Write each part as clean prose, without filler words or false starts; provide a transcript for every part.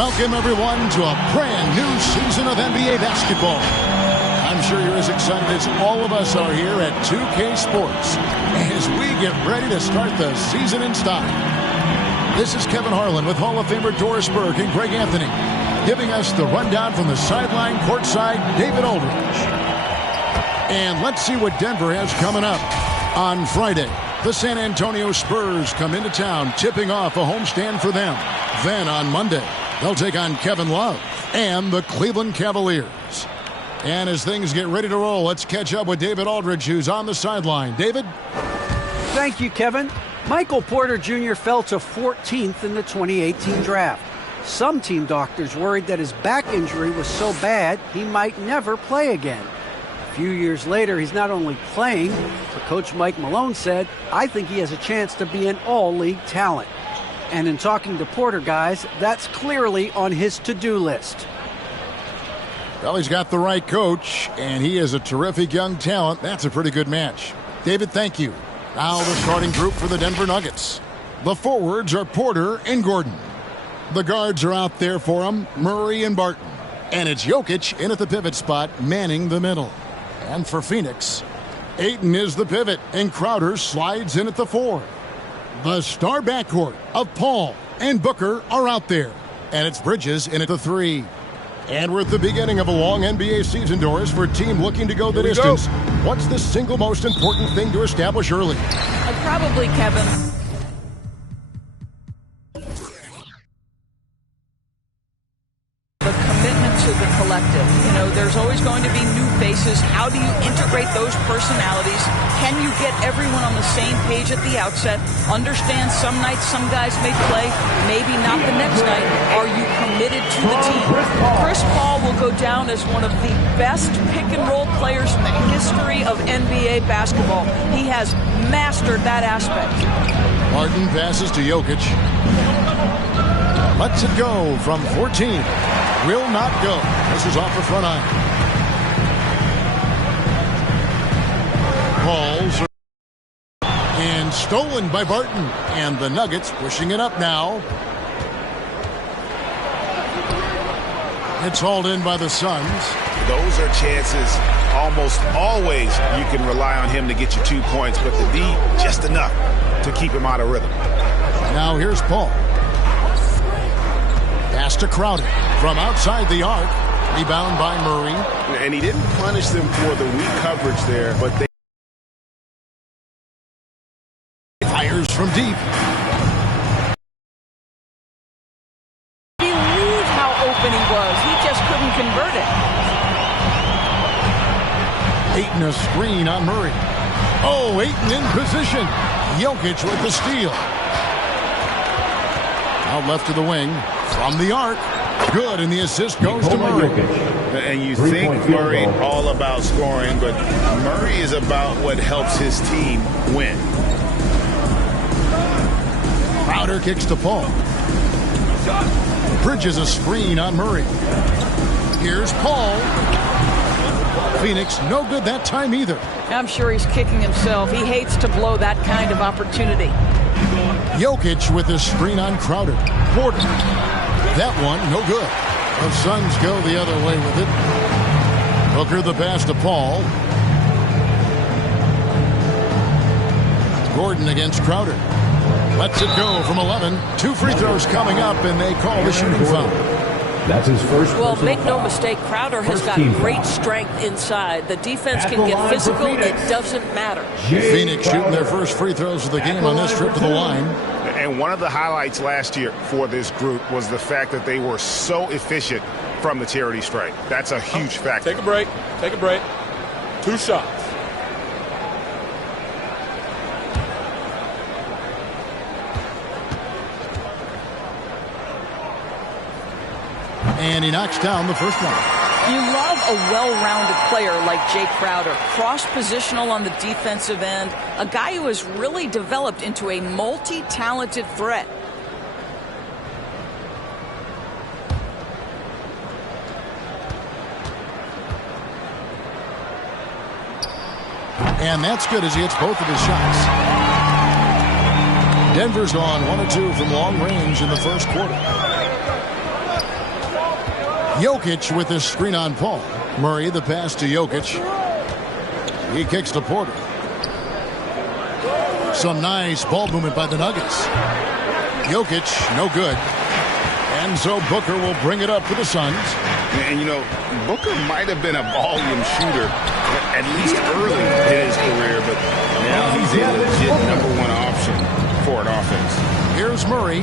Welcome, everyone, to a brand new season of NBA basketball. I'm sure you're as excited as all of us are here at 2K Sports as we get ready to start the season in style. This is Kevin Harlan with Hall of Famer Doris Burke and Greg Anthony, giving us the rundown from the sideline courtside, David Aldridge. And let's see what Denver has coming up. On Friday, the San Antonio Spurs come into town, tipping off a homestand for them. Then on Monday, they'll take on Kevin Love and the Cleveland Cavaliers. And as things get ready to roll, let's catch up with David Aldridge, who's on the sideline. David? Thank you, Kevin. Michael Porter Jr. fell to 14th in the 2018 draft. Some team doctors worried that his back injury was so bad he might never play again. A few years later, he's not only playing, but Coach Mike Malone said, "I think he has a chance to be an all-league talent." And in talking to Porter, guys, that's clearly on his to-do list. Well, he's got the right coach, and he is a terrific young talent. That's a pretty good match. David, thank you. Now the starting group for the Denver Nuggets. The forwards are Porter and Gordon. The guards are out there for him, Murray and Barton. And it's Jokic in at the pivot spot, manning the middle. And for Phoenix, Ayton is the pivot, and Crowder slides in at the 4. The star backcourt of Paul and Booker are out there. And it's Bridges in at the 3. And we're at the beginning of a long NBA season, Doris, for a team looking to go the distance. What's the single most important thing to establish early? Probably, Kevin, the commitment to the collective. You know, there's always going to be new faces. How do you integrate those personalities? Can you get everyone on the same page at the outset? Understand some nights some guys may play, maybe not the next night. Are you committed to the team? Chris Paul will go down as one of the best pick-and-roll players in the history of NBA basketball. He has mastered that aspect. Martin passes to Jokic. Lets it go from 14. Will not go. This is off the front iron. Balls and stolen by Barton. And the Nuggets pushing it up now. It's hauled in by the Suns. Those are chances almost always you can rely on him to get you 2 points, but the D just enough to keep him out of rhythm. Now here's Paul. Pass to Crowder from outside the arc. Rebound by Murray. And he didn't punish them for the weak coverage there, but they fires from deep. He knew how open he was. He just couldn't convert it. Ayton a screen on Murray. Oh, Ayton in position. Jokic with the steal. Out left to the wing. From the arc. Good, and the assist goes to Murray. And you think Murray all about scoring, but Murray is about what helps his team win. Crowder kicks to Paul. Bridges a screen on Murray. Here's Paul. Phoenix, no good that time either. I'm sure he's kicking himself. He hates to blow that kind of opportunity. Jokic with a screen on Crowder. Porter. That one, no good. The Suns go the other way with it. Booker the pass to Paul. Gordon against Crowder. Lets it go from 11. 2 free throws coming up, and they call the shooting foul. That's his first. Well, make no mistake, Crowder has got great strength inside. The defense can get physical. It doesn't matter. Phoenix shooting their first free throws of the game on this trip to the line. And one of the highlights last year for this group was the fact that they were so efficient from the charity stripe. That's a huge factor. Take a break. Take a break. 2 shots. And he knocks down the first one. You love a well-rounded player like Jay Crowder, cross-positional on the defensive end, a guy who has really developed into a multi-talented threat. And that's good as he hits both of his shots. Denver's gone 1 or 2 from long range in the first quarter. Jokic with his screen on Paul. Murray, the pass to Jokic. He kicks to Porter. Some nice ball movement by the Nuggets. Jokic, no good. And so Booker will bring it up for the Suns. And, you know, Booker might have been a volume shooter, at least early in his career, but now he's a legit #1 option for an offense. Here's Murray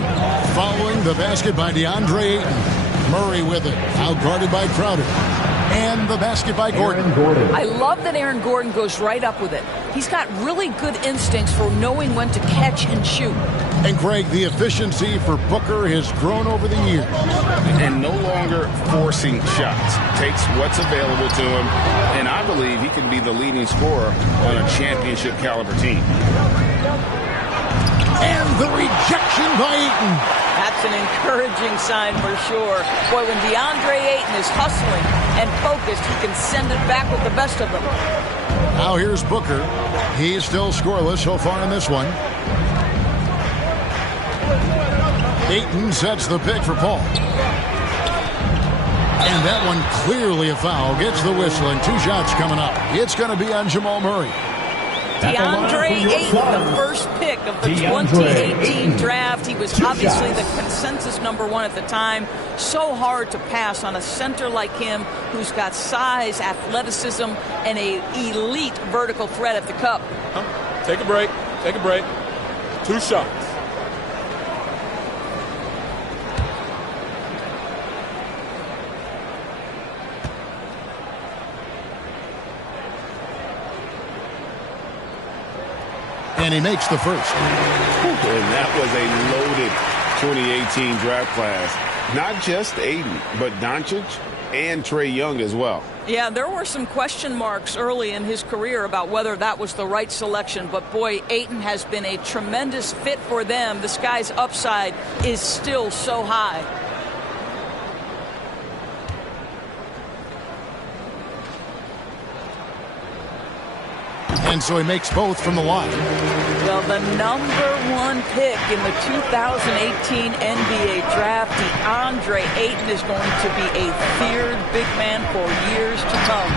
following the basket by Deandre Ayton. Murray with it, out guarded by Crowder. And the basket by Gordon. I love that Aaron Gordon goes right up with it. He's got really good instincts for knowing when to catch and shoot. And Greg, the efficiency for Booker has grown over the years. And no longer forcing shots. Takes what's available to him, and I believe he can be the leading scorer on a championship caliber team. And the rejection by Ayton. That's an encouraging sign for sure. Boy, when Deandre Ayton is hustling and focused, he can send it back with the best of them. Now here's Booker. He's still scoreless so far in this one. Ayton sets the pick for Paul. And that one clearly a foul. Gets the whistle and 2 shots coming up. It's going to be on Jamal Murray. Deandre Ayton, the first pick of the 2018 draft. He was obviously the consensus #1 at the time. So hard to pass on a center like him who's got size, athleticism, and an elite vertical threat at the cup. Take a break. Take a break. 2 shots. And he makes the first. And that was a loaded 2018 draft class. Not just Ayton, but Doncic and Trae Young as well. Yeah, there were some question marks early in his career about whether that was the right selection. But, boy, Ayton has been a tremendous fit for them. This guy's upside is still so high. And so he makes both from the line. Well, the #1 pick in the 2018 NBA draft, Deandre Ayton, is going to be a feared big man for years to come.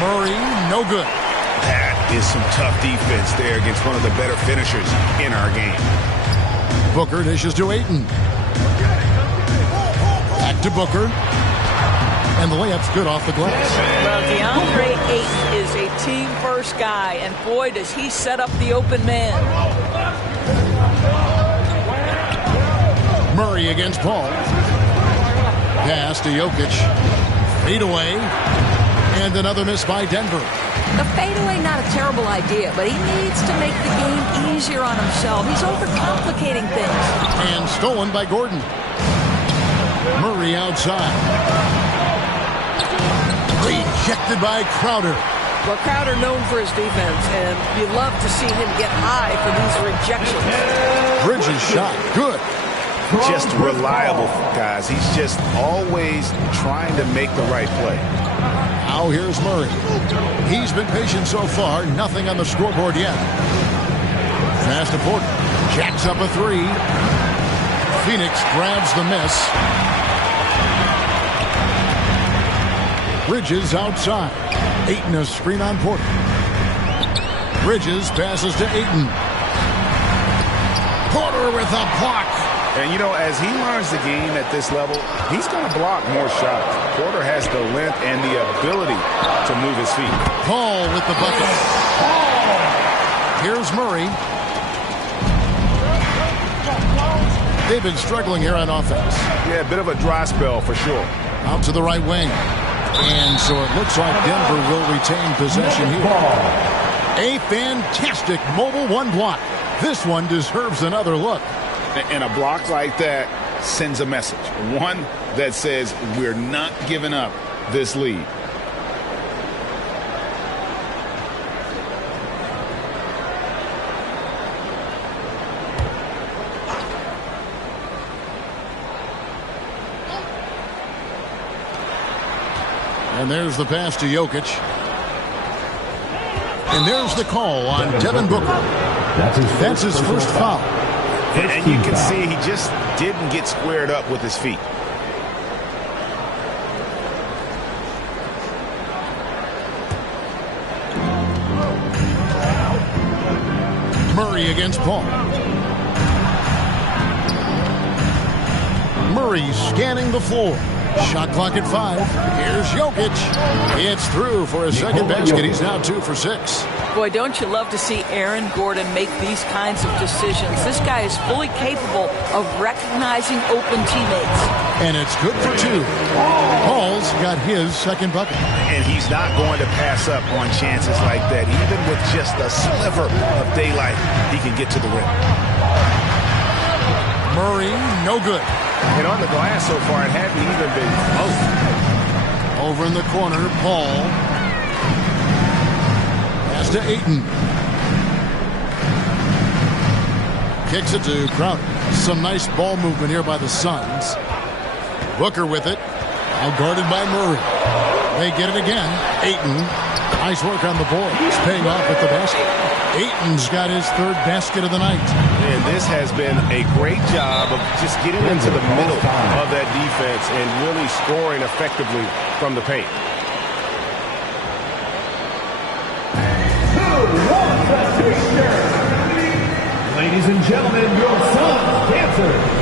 Murray, no good. That is some tough defense there against one of the better finishers in our game. Booker dishes to Ayton. Back to Booker. And the layup's good off the glass. Well, Deandre Ayton is a team-first guy, and boy, does he set up the open man. Murray against Paul. Pass to Jokic. Fade away. And another miss by Denver. The fadeaway, not a terrible idea, but he needs to make the game easier on himself. He's overcomplicating things. And stolen by Gordon. Murray outside. Rejected by Crowder. Well, Crowder known for his defense, and you love to see him get high for these rejections. Bridges shot. Good. Just reliable, guys. He's just always trying to make the right play. Now here's Murray. He's been patient so far. Nothing on the scoreboard yet. Pass to Porter. Jacks up a 3. Phoenix grabs the miss. Bridges outside. Ayton a screen on Porter. Bridges passes to Ayton. Porter with a block. And, you know, as he learns the game at this level, he's going to block more shots. Porter has the length and the ability to move his feet. Paul with the bucket. Here's Murray. They've been struggling here on offense. Yeah, a bit of a dry spell for sure. Out to the right wing. And so it looks like Denver will retain possession here. A fantastic mobile 1 block. This one deserves another look. And a block like that sends a message. One that says we're not giving up this lead. And there's the pass to Jokic. And there's the call on Devin Booker. That's his first foul. And you can see he just didn't get squared up with his feet. Murray against Paul. Murray scanning the floor. Shot clock at 5. Here's Jokic. It's through for a second basket. He's now 2 for 6. Boy, don't you love to see Aaron Gordon make these kinds of decisions. This guy is fully capable of recognizing open teammates. And it's good for 2. Paul's got his second bucket. And he's not going to pass up on chances like that. Even with just a sliver of daylight, he can get to the rim. Murray, no good. And on the glass so far, it hadn't even been close. Over in the corner, Paul. Pass to Ayton. Kicks it to Crowder. Some nice ball movement here by the Suns. Booker with it. Now guarded by Murray. They get it again. Ayton. Nice work on the board. He's paying off at the basket. Ayton's got his 3rd basket of the night. And this has been a great job of just getting into the middle of that defense and really scoring effectively from the paint. Ladies and gentlemen, your Suns dancers.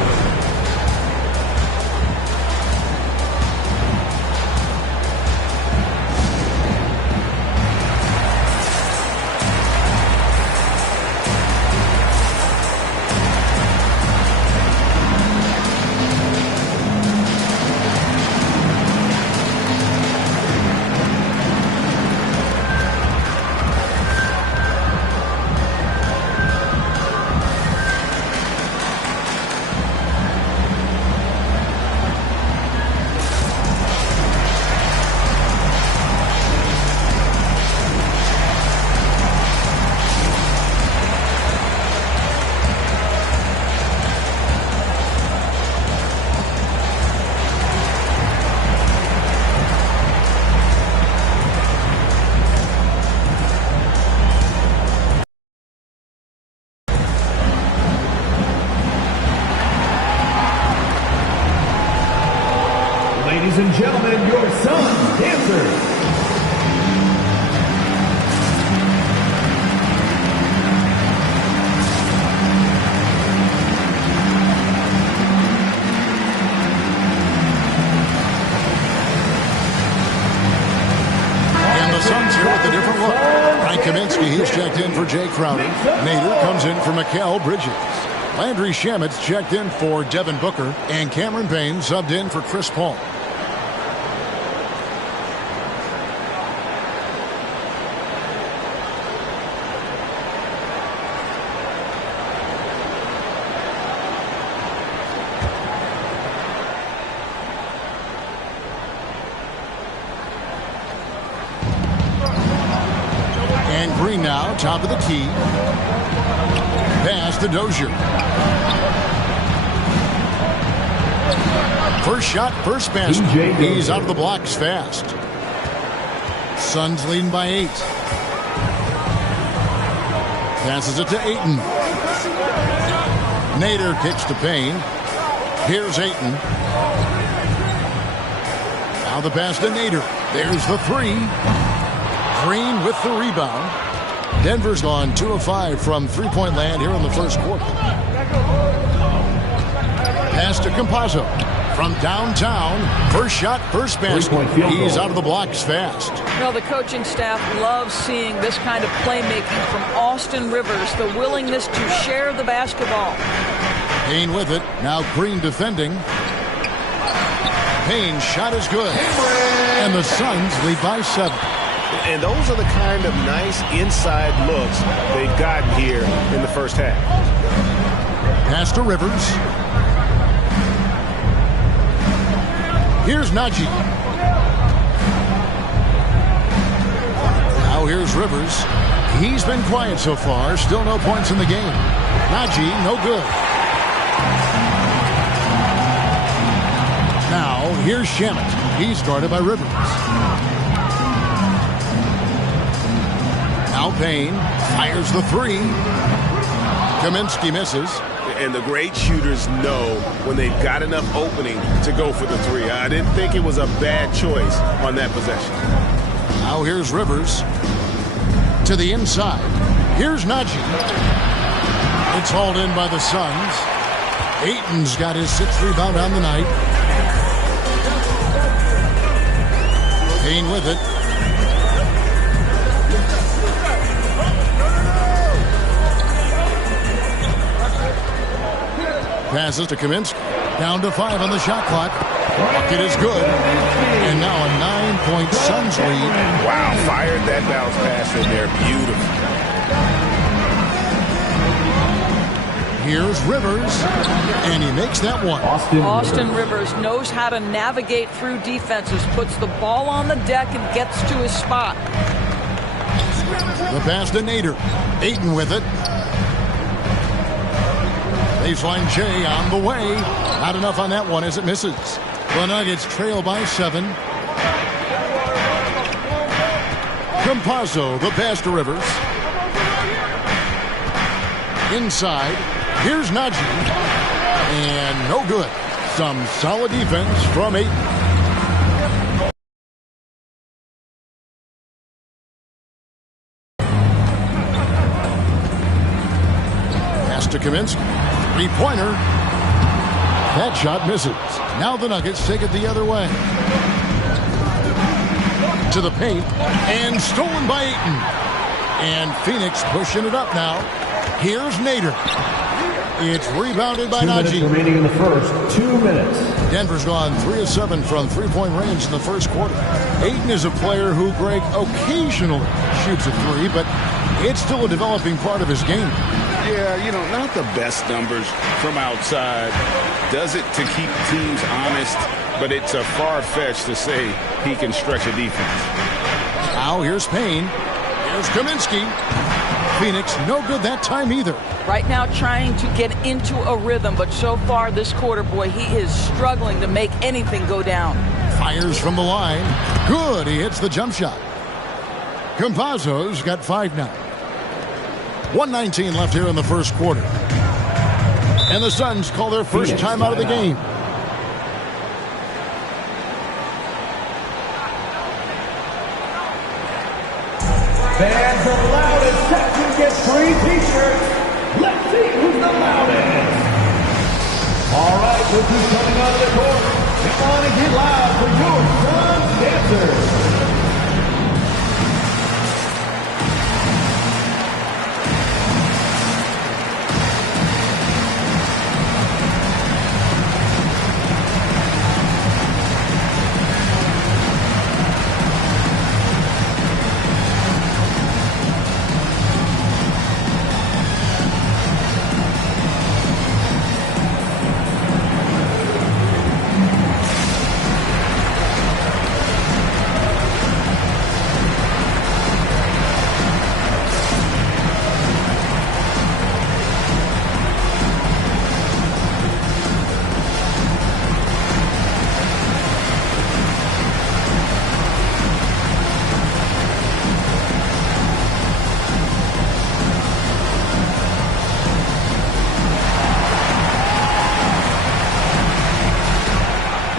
Ladies and gentlemen, your Suns dancers. And the Suns here with a different look. Frank Kaminsky, he's checked in for Jay Crowder. Nader comes in for Mikal Bridges. Landry Shamit's checked in for Devin Booker. And Cameron Payne subbed in for Chris Paul. And Green now, top of the key. Pass to Dozier. First shot, first basket. He's out of the blocks fast. Suns leading by 8. Passes it to Ayton. Nader kicks to Payne. Here's Ayton. Now the pass to Nader. There's the 3. Green with the rebound. Denver's gone 2 of 5 from three-point land here in the first quarter. Pass to Campazzo from downtown. First shot, first basket. He's out of the blocks fast. Well, the coaching staff loves seeing this kind of playmaking from Austin Rivers, the willingness to share the basketball. Payne with it. Now Green defending. Payne's shot is good. And the Suns lead by 7. And those are the kind of nice inside looks they've gotten here in the first half. Pass to Rivers. Here's Najee. Now here's Rivers. He's been quiet so far. Still no points in the game. Najee, no good. Now here's Shamet. He's guarded by Rivers. Now Payne fires the 3. Kaminsky misses. And the great shooters know when they've got enough opening to go for the 3. I didn't think it was a bad choice on that possession. Now here's Rivers to the inside. Here's Najee. It's hauled in by the Suns. Ayton's got his 6th rebound on the night. Payne with it. Passes to Kaminsky. Down to 5 on the shot clock. Bucket is good. And now a 9-point Suns lead. Wow, fired that bounce pass in there. Beautiful. Here's Rivers. And he makes that one. Austin Rivers knows how to navigate through defenses, puts the ball on the deck and gets to his spot. The pass to Nader. Ayton with it. Baseline J on the way. Not enough on that one as it misses. The Nuggets trail by 7. Campazzo, the pass to Rivers. Inside. Here's Najee. And no good. Some solid defense from Ayton. Pass to Kaminsky. 3-pointer. That shot misses. Now the Nuggets take it the other way. To the paint. And stolen by Ayton. And Phoenix pushing it up now. Here's Nader. It's rebounded by Najee. 2 minutes remaining in the first. 2 minutes. Denver's gone 3 of 7 from 3-point range in the first quarter. Ayton is a player who, Greg, occasionally shoots a 3, but it's still a developing part of his game. Yeah, you know, not the best numbers from outside. Does it to keep teams honest, but it's a far-fetched to say he can stretch a defense. Now here's Payne. Here's Kaminsky. Phoenix no good that time either. Right now trying to get into a rhythm, but so far this quarter, boy, he is struggling to make anything go down. Fires from the line. Good. He hits the jump shot. Campazzo's got 5 now. 1:19 left here in the first quarter. And the Suns call their first time out of the game. Fans the loudest section gets free t-shirts. Let's see who's the loudest. All right, look who's coming out of the court. Come on and get loud for your Suns dancers.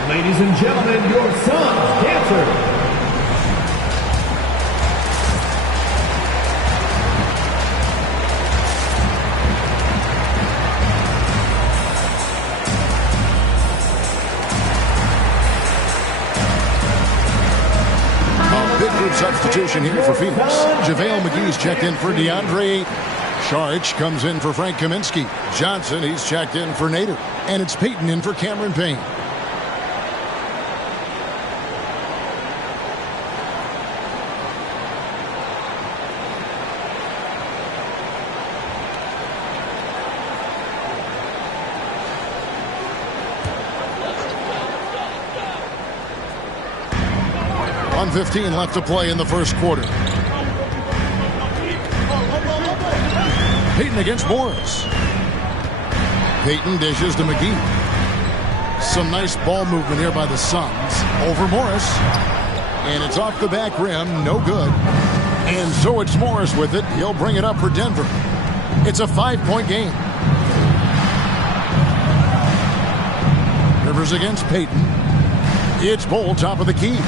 Ladies and gentlemen, your Suns dancers. Big group substitution here for Phoenix. JaVale McGee's checked in for Deandre Ayton. Sharch comes in for Frank Kaminsky. Johnson, he's checked in for Nader. And it's Payton in for Cameron Payne. .15 left to play in the first quarter. Payton against Morris. Payton dishes to McGee. Some nice ball movement here by the Suns. Over Morris. And it's off the back rim. No good. And so it's Morris with it. He'll bring it up for Denver. It's a 5-point game. Rivers against Payton. It's Bol top of the key.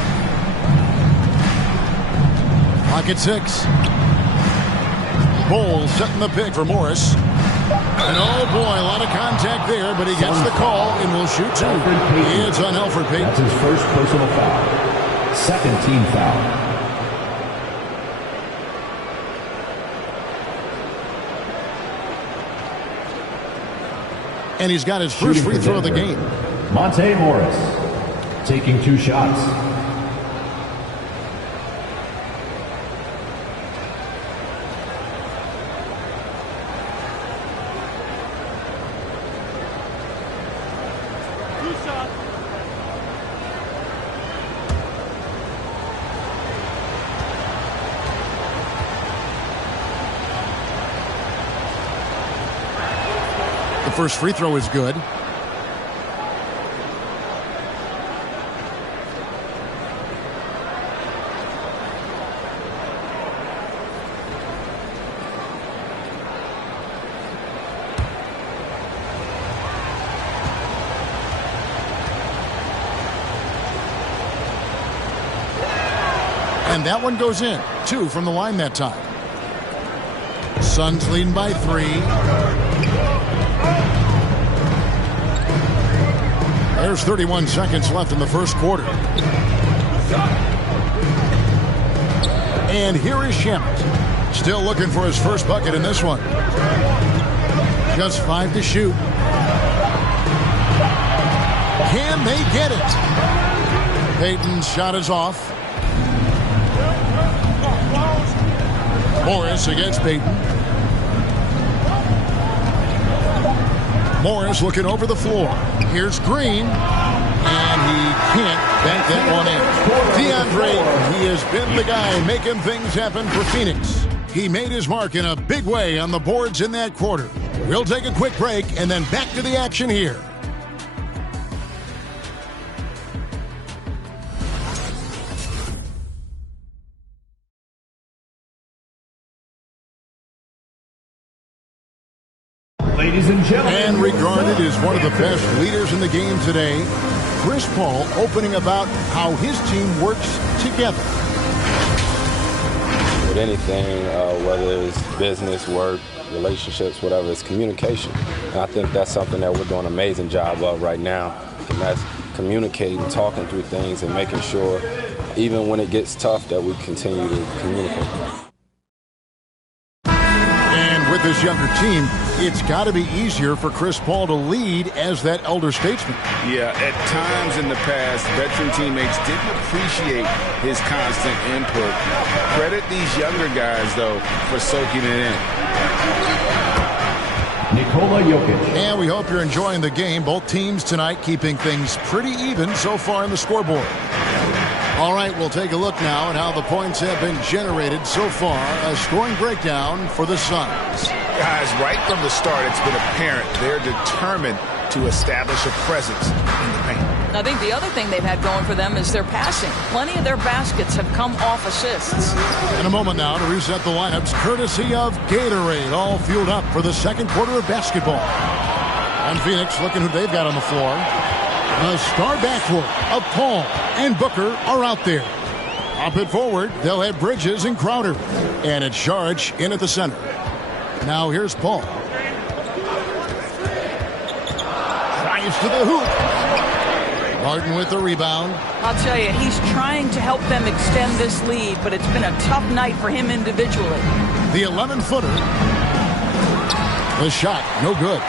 Pocket 6. Bol setting the pick for Morris. And oh boy, a lot of contact there, but he gets the call and will shoot two. It's on Alfred Payton. That's his first personal foul. Second team foul. And he's got his first free throw of the game. Monte Morris taking 2 shots. First free throw is good. And that one goes in. 2 from the line that time. Suns leading by 3. There's 31 seconds left in the first quarter. And here is Shamet. Still looking for his first bucket in this one. Just 5 to shoot. Can they get it? Payton's shot is off. Morris against Payton. Morris looking over the floor. Here's Green. And he can't bank that one in. Deandre Ayton, he has been the guy making things happen for Phoenix. He made his mark in a big way on the boards in that quarter. We'll take a quick break and then back to the action here. Ladies and gentlemen. And regarded as one of the best leaders in the game today, Chris Paul opening about how his team works together. With anything, whether it's business, work, relationships, whatever, it's communication. And I think that's something that we're doing an amazing job of right now. And that's communicating, talking through things, and making sure, even when it gets tough, that we continue to communicate. And with this younger team, it's got to be easier for Chris Paul to lead as that elder statesman. Yeah, at times in the past, veteran teammates didn't appreciate his constant input. Credit these younger guys, though, for soaking it in. Nikola Jokic. And we hope you're enjoying the game. Both teams tonight keeping things pretty even so far in the scoreboard. All right, we'll take a look now at how the points have been generated so far. A scoring breakdown for the Suns. Guys, right from the start, it's been apparent they're determined to establish a presence in the paint. I think the other thing they've had going for them is their passing. Plenty of their baskets have come off assists. In a moment now to reset the lineups, courtesy of Gatorade, all fueled up for the second quarter of basketball. And Phoenix looking who they've got on the floor. The star backcourt of Paul and Booker are out there. Up and forward, they'll have Bridges and Crowder. And it's Saric in at the center. Now here's Paul. Drives to the hoop. Martin with the rebound. I'll tell you, he's trying to help them extend this lead, but it's been a tough night for him individually. The 11-footer. The shot, no good.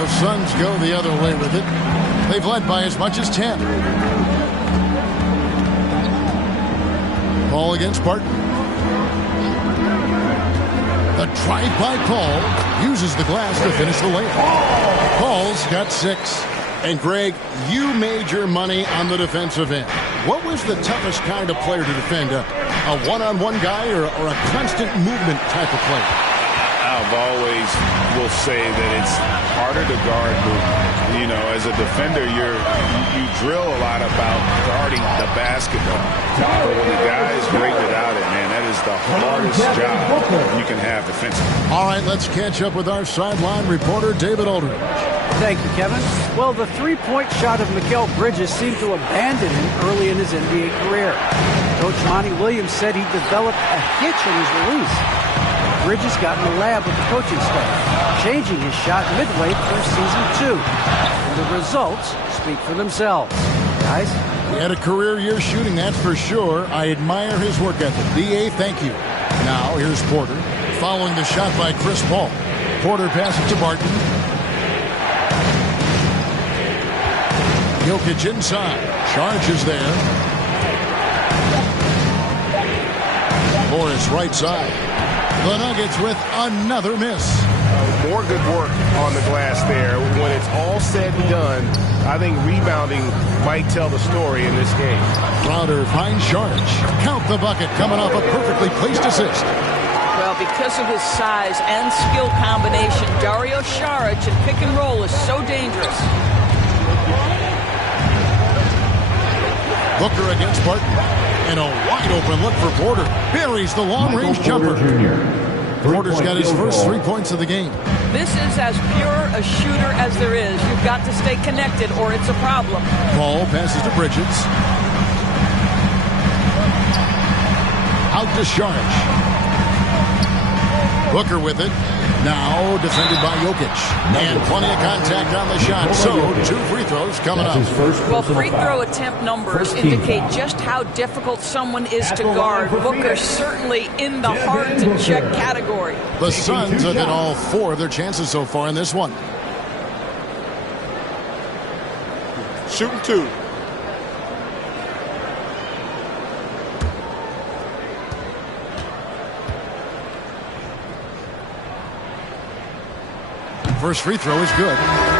The Suns go the other way with it. They've led by as much as 10. Paul against Barton. The drive by Paul uses the glass to finish the layup. Paul's got 6. And Greg, you made your money on the defensive end. What was the toughest kind of player to defend? A one-on-one guy or a constant movement type of player? I've always will say that it's harder to guard movement. You know, as a defender, you drill a lot about guarding the basketball. But when the guy is great without it, man, that is the hardest job you can have defensively. All right, let's catch up with our sideline reporter, David Aldridge. Thank you, Kevin. Well, the three-point shot of Mikal Bridges seemed to abandon him early in his NBA career. Coach Monty Williams said he developed a hitch in his release. Bridges got in the lab with the coaching staff. changing his shot midway through season 2. And the results speak for themselves. Guys? He had a career year shooting, that's for sure. I admire his work ethic. D.A., thank you. Now, here's Porter. Following the shot by Chris Paul. Porter passes to Barton. Jokic inside. Charges there. Morris right side. The Nuggets with another miss. More good work on the glass there. When it's all said and done, I think rebounding might tell the story in this game. Crowder finds Saric. Count the bucket coming off a perfectly placed assist. Well, because of his size and skill combination, Dario Saric in pick and roll is so dangerous. Booker against Barton. And a wide open look for Porter. Buries the long-range jumper. Porter's got his first 3 points of the game. This is as pure a shooter as there is. You've got to stay connected or it's a problem. Paul passes to Bridges. Out to Saric. Booker with it. Now defended by Jokic. And plenty of contact on the shot. So 2 free throws coming up. Well, free throw attempt numbers indicate just how difficult someone is to guard. Booker's certainly in the hard to check category. The Suns have hit all 4 of their chances so far in this one. Shooting 2. First free throw is good.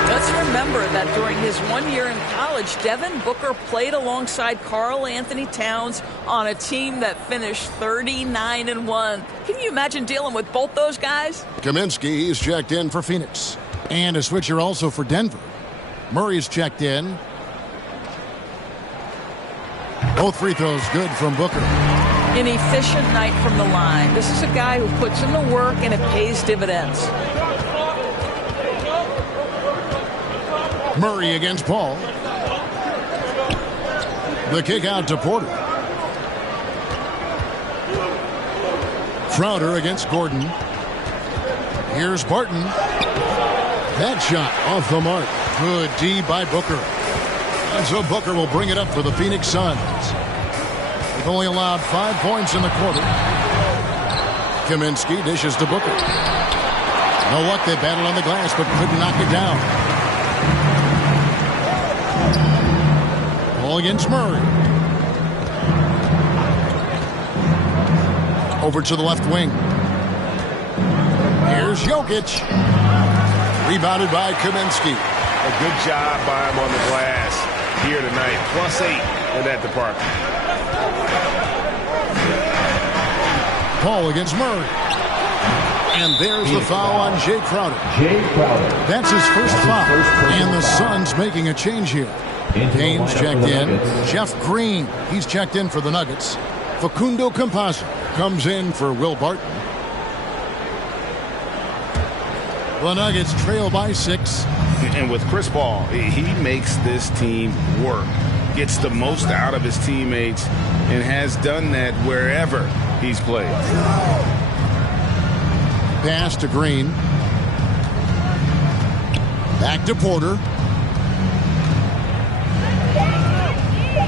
Let's remember that during his 1 year in college, Devin Booker played alongside Karl Anthony Towns on a team that finished 39-1. Can you imagine dealing with both those guys? Kaminsky is checked in for Phoenix. And a switcher also for Denver. Murray's checked in. Both free throws good from Booker. An efficient night from the line. This is a guy who puts in the work and it pays dividends. Murray against Paul. The kick out to Porter. Crowder against Gordon. Here's Barton. That shot off the mark. Good D by Booker. And so Booker will bring it up for the Phoenix Suns. They've only allowed 5 points in the quarter. Kaminsky dishes to Booker. No luck, they battled on the glass but couldn't knock it down. Ball against Murray. Over to the left wing. Here's Jokic. Rebounded by Kaminsky. A good job by him on the glass here tonight. +8 in that department. Paul against Murray. And there's the foul on Jay Crowder. That's his first foul. And the Suns making a change here. Haynes checked in. Jeff Green, he's checked in for the Nuggets. Facundo Campazzo comes in for Will Barton. The Nuggets trail by 6. And with Chris Paul, he makes this team work. Gets the most out of his teammates and has done that wherever he's played. Pass to Green. Back to Porter.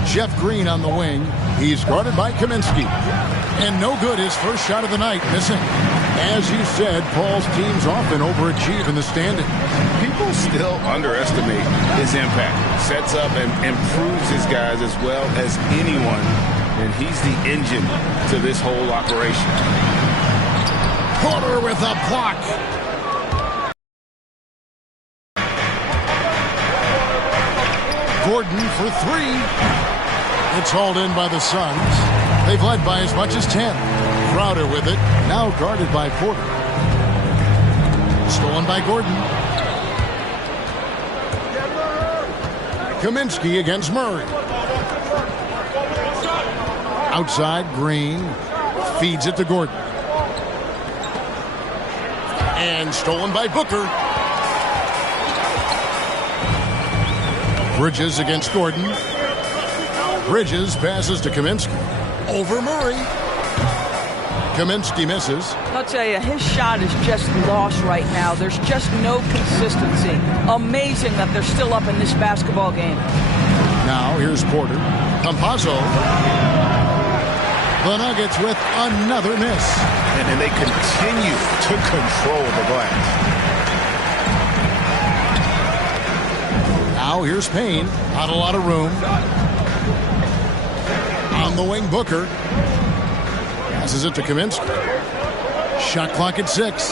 Jeff Green on the wing. He's guarded by Kaminsky. And no good, his first shot of the night, missing. As you said, Paul's teams often overachieve in the standings. People still underestimate his impact. Sets up and improves his guys as well as anyone. And he's the engine to this whole operation. Porter with a block. Gordon for 3. It's hauled in by the Suns. They've led by as much as 10. Crowder with it. Now guarded by Porter. Stolen by Gordon. Kaminsky against Murray. Outside, Green. Feeds it to Gordon. And stolen by Booker. Bridges against Gordon. Bridges passes to Kaminsky. Over Murray. Kaminsky misses. I'll tell you, his shot is just lost right now. There's just no consistency. Amazing that they're still up in this basketball game. Now here's Porter. Campazzo. The Nuggets with another miss. And they continue to control the glass. Now here's Payne. Not a lot of room. On the wing, Booker. Passes it to Kaminsky. Shot clock at 6.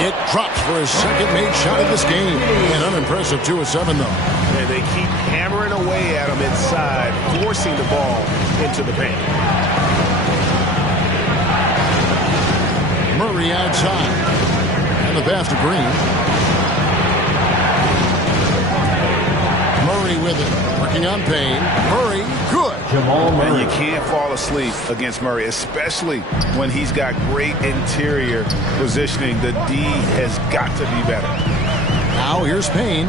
It drops for his second made shot of this game. An unimpressive 2 of 7, though. And they keep hammering away at him inside, forcing the ball into the paint. Murray outside. And the pass to Green. Murray with it. Working on Payne. Murray, good. And you can't fall asleep against Murray, especially when he's got great interior positioning. The D has got to be better. Now here's Payne.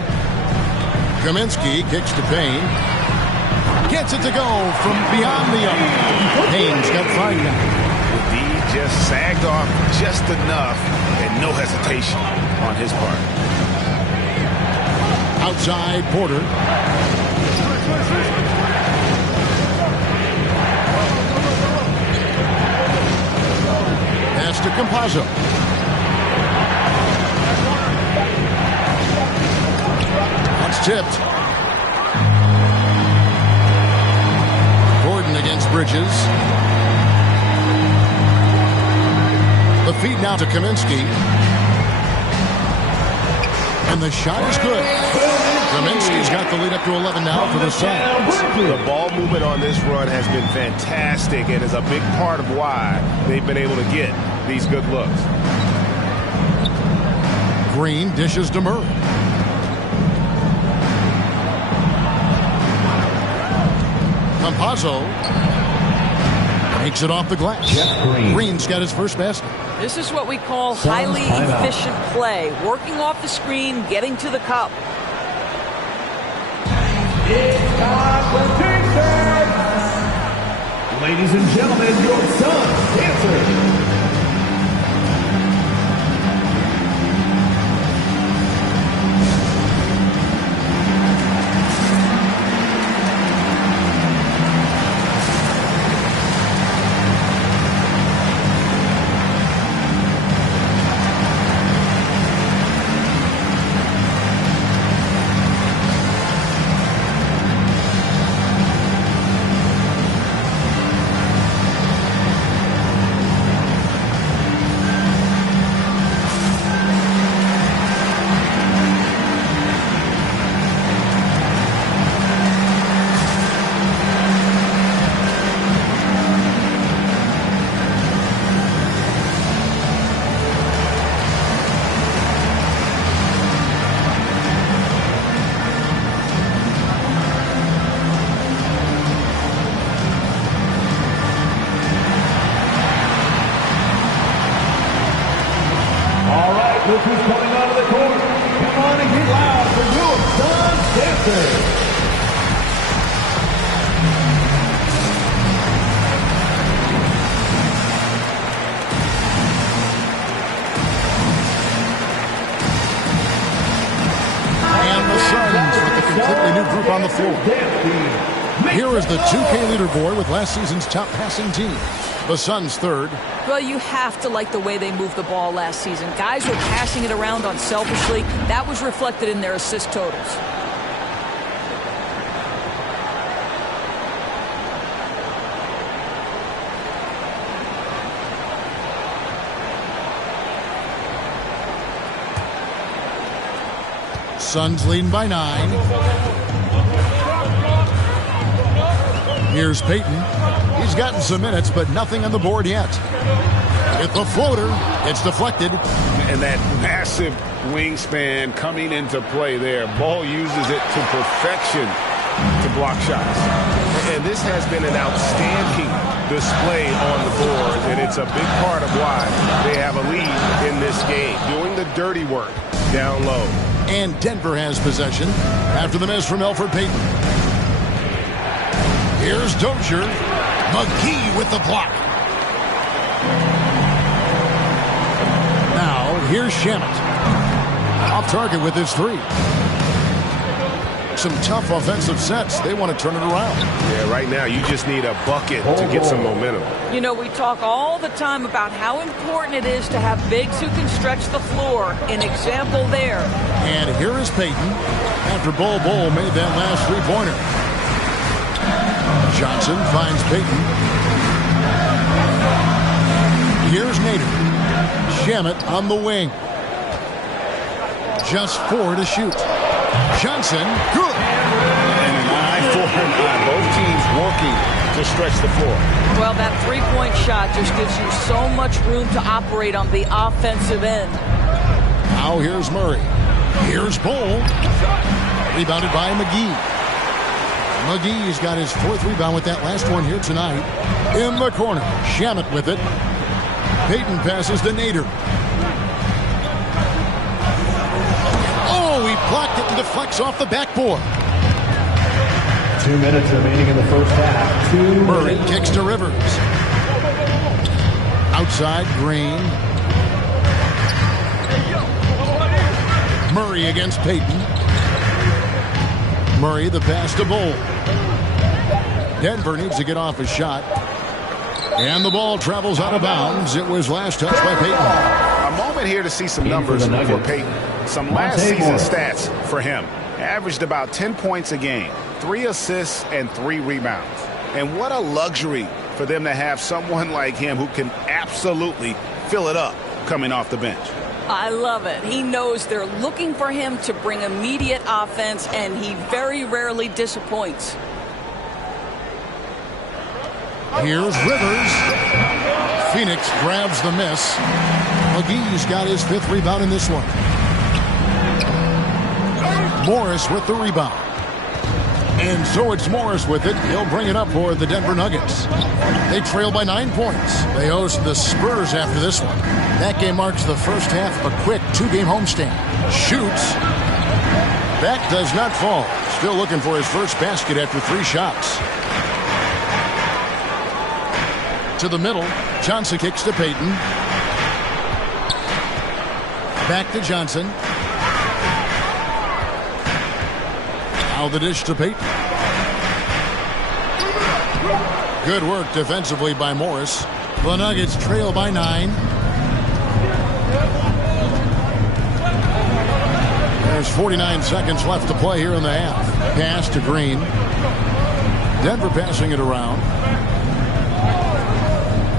Kaminsky kicks to Payne. Gets it to go from beyond the arc. Payne's got 5 now. The D just sagged off just enough and no hesitation on his part. Outside, Porter. Pass to Campazzo. That's tipped. Gordon against Bridges. The feed now to Kaminsky. And the shot is good. Kaminsky's got the lead up to 11 now for the Suns. The ball movement on this run has been fantastic and is a big part of why they've been able to get these good looks. Green dishes to Murray. Campazzo takes it off the glass. Green's got his first basket. This is what we call highly efficient play. Working off the screen, getting to the cup. It's time for defense! Ladies and gentlemen, your Suns dancers. Look who's coming onto the court. Come on and get loud for your Suns dancers. And the Suns with a completely new group on the floor. Here is the 2K leaderboard with last season's top passing team. The Suns third. Well, you have to like the way they moved the ball last season. Guys were passing it around unselfishly. That was reflected in their assist totals. Suns leading by 9. Here's Payton. He's gotten some minutes, but nothing on the board yet. With the floater, it's deflected. And that massive wingspan coming into play there. Ball uses it to perfection to block shots. And this has been an outstanding display on the board, and it's a big part of why they have a lead in this game. Doing the dirty work down low. And Denver has possession after the miss from Elfrid Payton. Here's Dozier. McGee with the block. Here's Shamet. Off target with his three. Some tough offensive sets. They want to turn it around. Yeah, right now you just need a bucket to get some momentum. You know, we talk all the time about how important it is to have bigs who can stretch the floor. An example there. And here is Payton after Bol made that last three-pointer. Johnson finds Payton. Here's Nader. Shamet on the wing. Just 4 to shoot. Johnson, good. And an eye for an eye. Both teams working to stretch the floor. Well, that three-point shot just gives you so much room to operate on the offensive end. Now here's Murray. Here's Bol. Rebounded by McGee. McGee's got his 4th rebound with that last one here tonight. In the corner. Shamet with it. Payton passes to Nader. Oh, he blocked it and deflects off the backboard. 2 minutes remaining in the first half. Murray kicks to Rivers. Outside, Green. Murray against Payton. Murray, the pass to Bol. Denver needs to get off a shot. And the ball travels out of bounds. It was last touched by Payton. A moment here to see some numbers for Payton. Some last season stats for him. Averaged about 10 points a game, 3 assists, and 3 rebounds. And what a luxury for them to have someone like him who can absolutely fill it up coming off the bench. I love it. He knows they're looking for him to bring immediate offense, and he very rarely disappoints. Here's Rivers. Phoenix grabs the miss. McGee's got his 5th rebound in this one. Morris with the rebound. And so it's Morris with it. He'll bring it up for the Denver Nuggets. They trail by 9 points. They host the Spurs after this one. That game marks the first half of a quick 2-game homestand. Shoots. That does not fall. Still looking for his first basket after 3 shots. To the middle. Johnson kicks to Payton. Back to Johnson. Now the dish to Payton. Good work defensively by Morris. The Nuggets trail by 9. There's 49 seconds left to play here in the half. Pass to Green. Denver passing it around.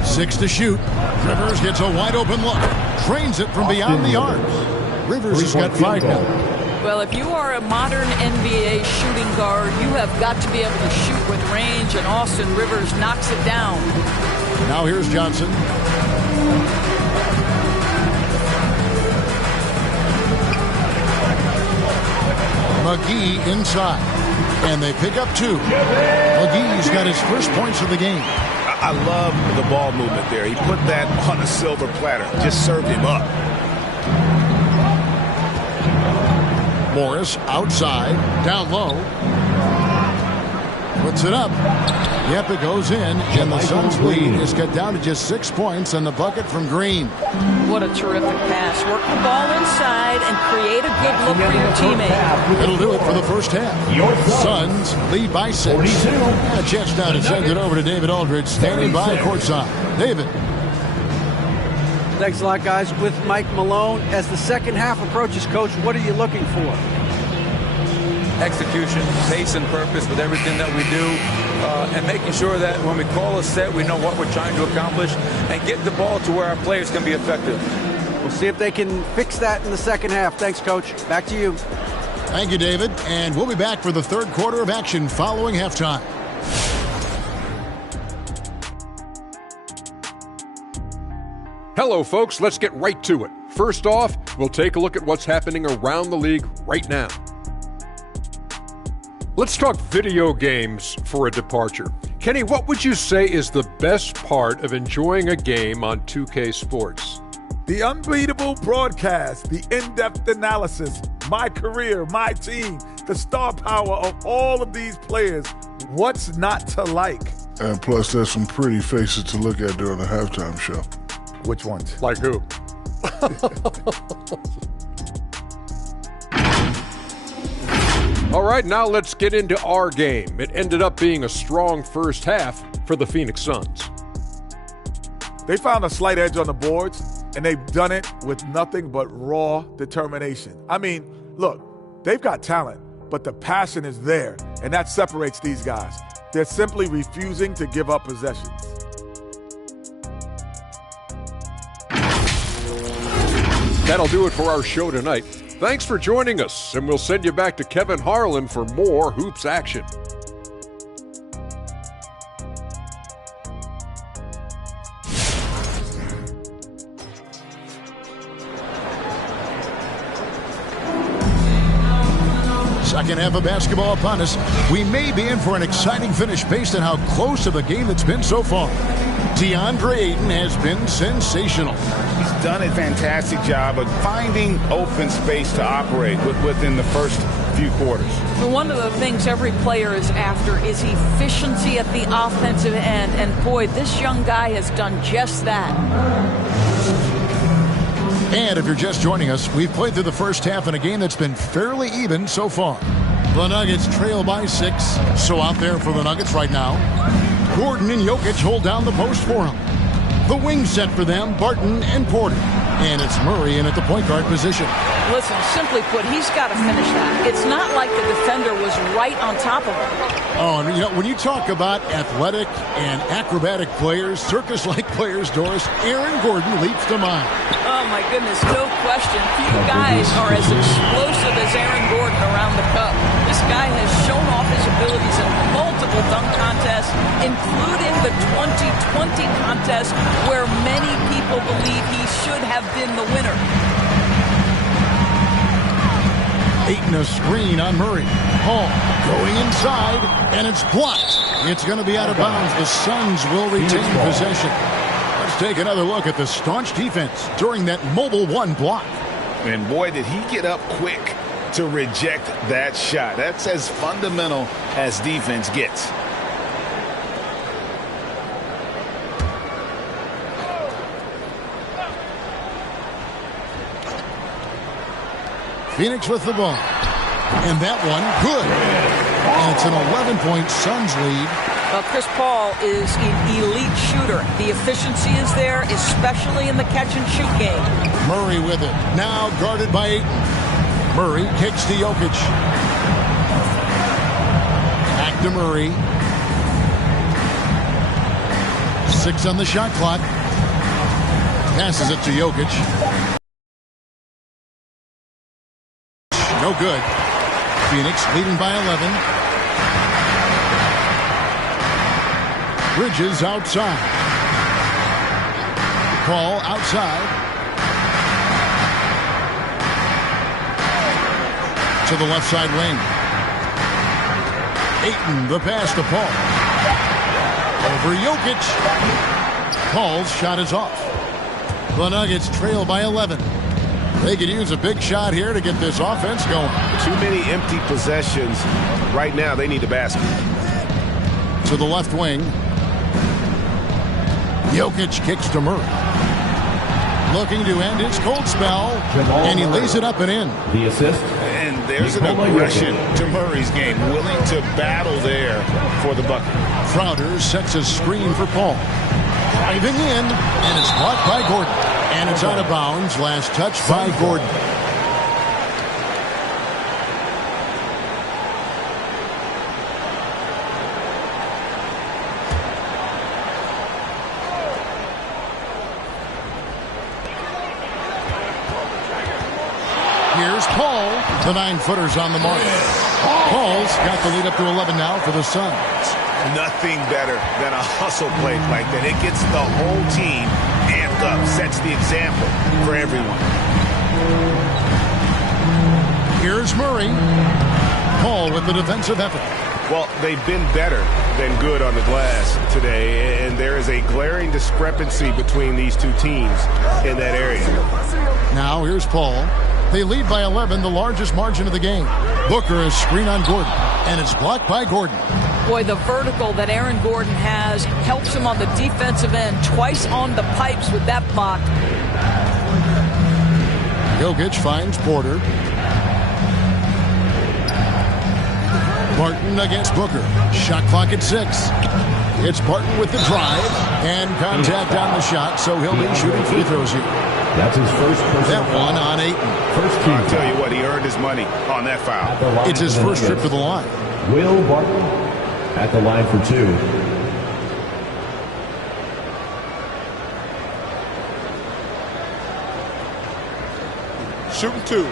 6 to shoot. Rivers gets a wide open look. Trains it from beyond the arcs. Rivers has got 5 now. Well, if you are a modern NBA shooting guard, you have got to be able to shoot with range, and Austin Rivers knocks it down. Now here's Johnson. McGee inside. And they pick up 2. McGee's got his first points of the game. I love the ball movement there. He put that on a silver platter. Just served him up. Morris outside, down low. Puts it up. Yep, it goes in, and the Suns' lead is cut down to just 6 points and the bucket from Green. What a terrific pass. Work the ball inside and create a good look for your teammate. It'll do it for the first half. Suns lead by 6. A chance now to send it over to David Aldridge, standing by courtside. David. Thanks a lot, guys. With Mike Malone, as the second half approaches, Coach, what are you looking for? Execution, pace, and purpose with everything that we do, and making sure that when we call a set, we know what we're trying to accomplish and get the ball to where our players can be effective. We'll see if they can fix that in the second half. Thanks, Coach. Back to you. Thank you, David. And we'll be back for the third quarter of action following halftime. Hello, folks. Let's get right to it. First off, we'll take a look at what's happening around the league right now. Let's talk video games for a departure. Kenny, what would you say is the best part of enjoying a game on 2K Sports? The unbeatable broadcast, the in-depth analysis, my career, my team, the star power of all of these players. What's not to like? And plus, there's some pretty faces to look at during the halftime show. Which ones? Like who? All right, now let's get into our game. It ended up being a strong first half for the Phoenix Suns. They found a slight edge on the boards, and they've done it with nothing but raw determination. I mean, look, they've got talent, but the passion is there, and that separates these guys. They're simply refusing to give up possessions. That'll do it for our show tonight. Thanks for joining us, and we'll send you back to Kevin Harlan for more hoops action. Second half of basketball upon us. We may be in for an exciting finish based on how close of a game it's been so far. Deandre Ayton has been sensational. He's done a fantastic job of finding open space to operate within the first few quarters. One of the things every player is after is efficiency at the offensive end. And boy, this young guy has done just that. And if you're just joining us, we've played through the first half in a game that's been fairly even so far. The Nuggets trail by 6. So out there for the Nuggets right now, Gordon and Jokic hold down the post for him. The wing set for them, Barton and Porter. And it's Murray in at the point guard position. Listen, simply put, he's got to finish that. It's not like the defender was right on top of him. Oh, and you know, when you talk about athletic and acrobatic players, circus-like players, Doris, Aaron Gordon leaps to mind. Oh, my goodness, no question. Few guys are as explosive as Aaron Gordon around the cup. This guy has shown off his abilities in multiple dunk contests, including the 2020 contest where many people believe he should have been the winner. Ayton a screen on Murray. Paul going inside, and it's blocked. It's going to be out of bounds. The Suns will retain possession. Let's take another look at the staunch defense during that mobile one block. And boy, did he get up quick to reject that shot. That's as fundamental as defense gets. Phoenix with the ball. And that one, good. And it's an 11-point Suns lead. Chris Paul is an elite shooter. The efficiency is there, especially in the catch-and-shoot game. Murray with it. Now guarded by Ayton. Murray kicks to Jokic. Back to Murray. 6 on the shot clock. Passes it to Jokic. No good. Phoenix leading by 11. Bridges outside. Paul outside. To the left side wing. Ayton, the pass to Paul. Over Jokic. Paul's shot is off. The Nuggets trail by 11. They could use a big shot here to get this offense going. Too many empty possessions. Right now, they need a basket. To the left wing. Jokic kicks to Murray. Looking to end his cold spell. And he lays it up and in. The assist. And there's an aggression to Murray's game. Willing to battle there for the bucket. Crowder sets a screen for Paul. Driving in. And it's blocked by Gordon. And it's out of bounds. Last touch by Gordon. Here's Paul. The 9-footer's on the mark. Paul's got the lead up to 11 now for the Suns. Nothing better than a hustle play like that. It gets the whole team amped up, sets the example for everyone. Here's Murray. Paul with the defensive effort. Well, they've been better than good on the glass today, and there is a glaring discrepancy between these two teams in that area. Now here's Paul. They lead by 11, the largest margin of the game. Booker is screen on Gordon, and it's blocked by Gordon. Boy, the vertical that Aaron Gordon has helps him on the defensive end. Twice on the pipes with that block. Jokic finds Porter. Barton against Booker. Shot clock at 6. It's Barton with the drive and contact on the shot, so he'll be shooting free throws here. That's his first personal That one on Ayton. First team. I'll tell you what, he earned his money on that foul. It's his first trip to the line. Will Barton at the line for 2. Shooting 2.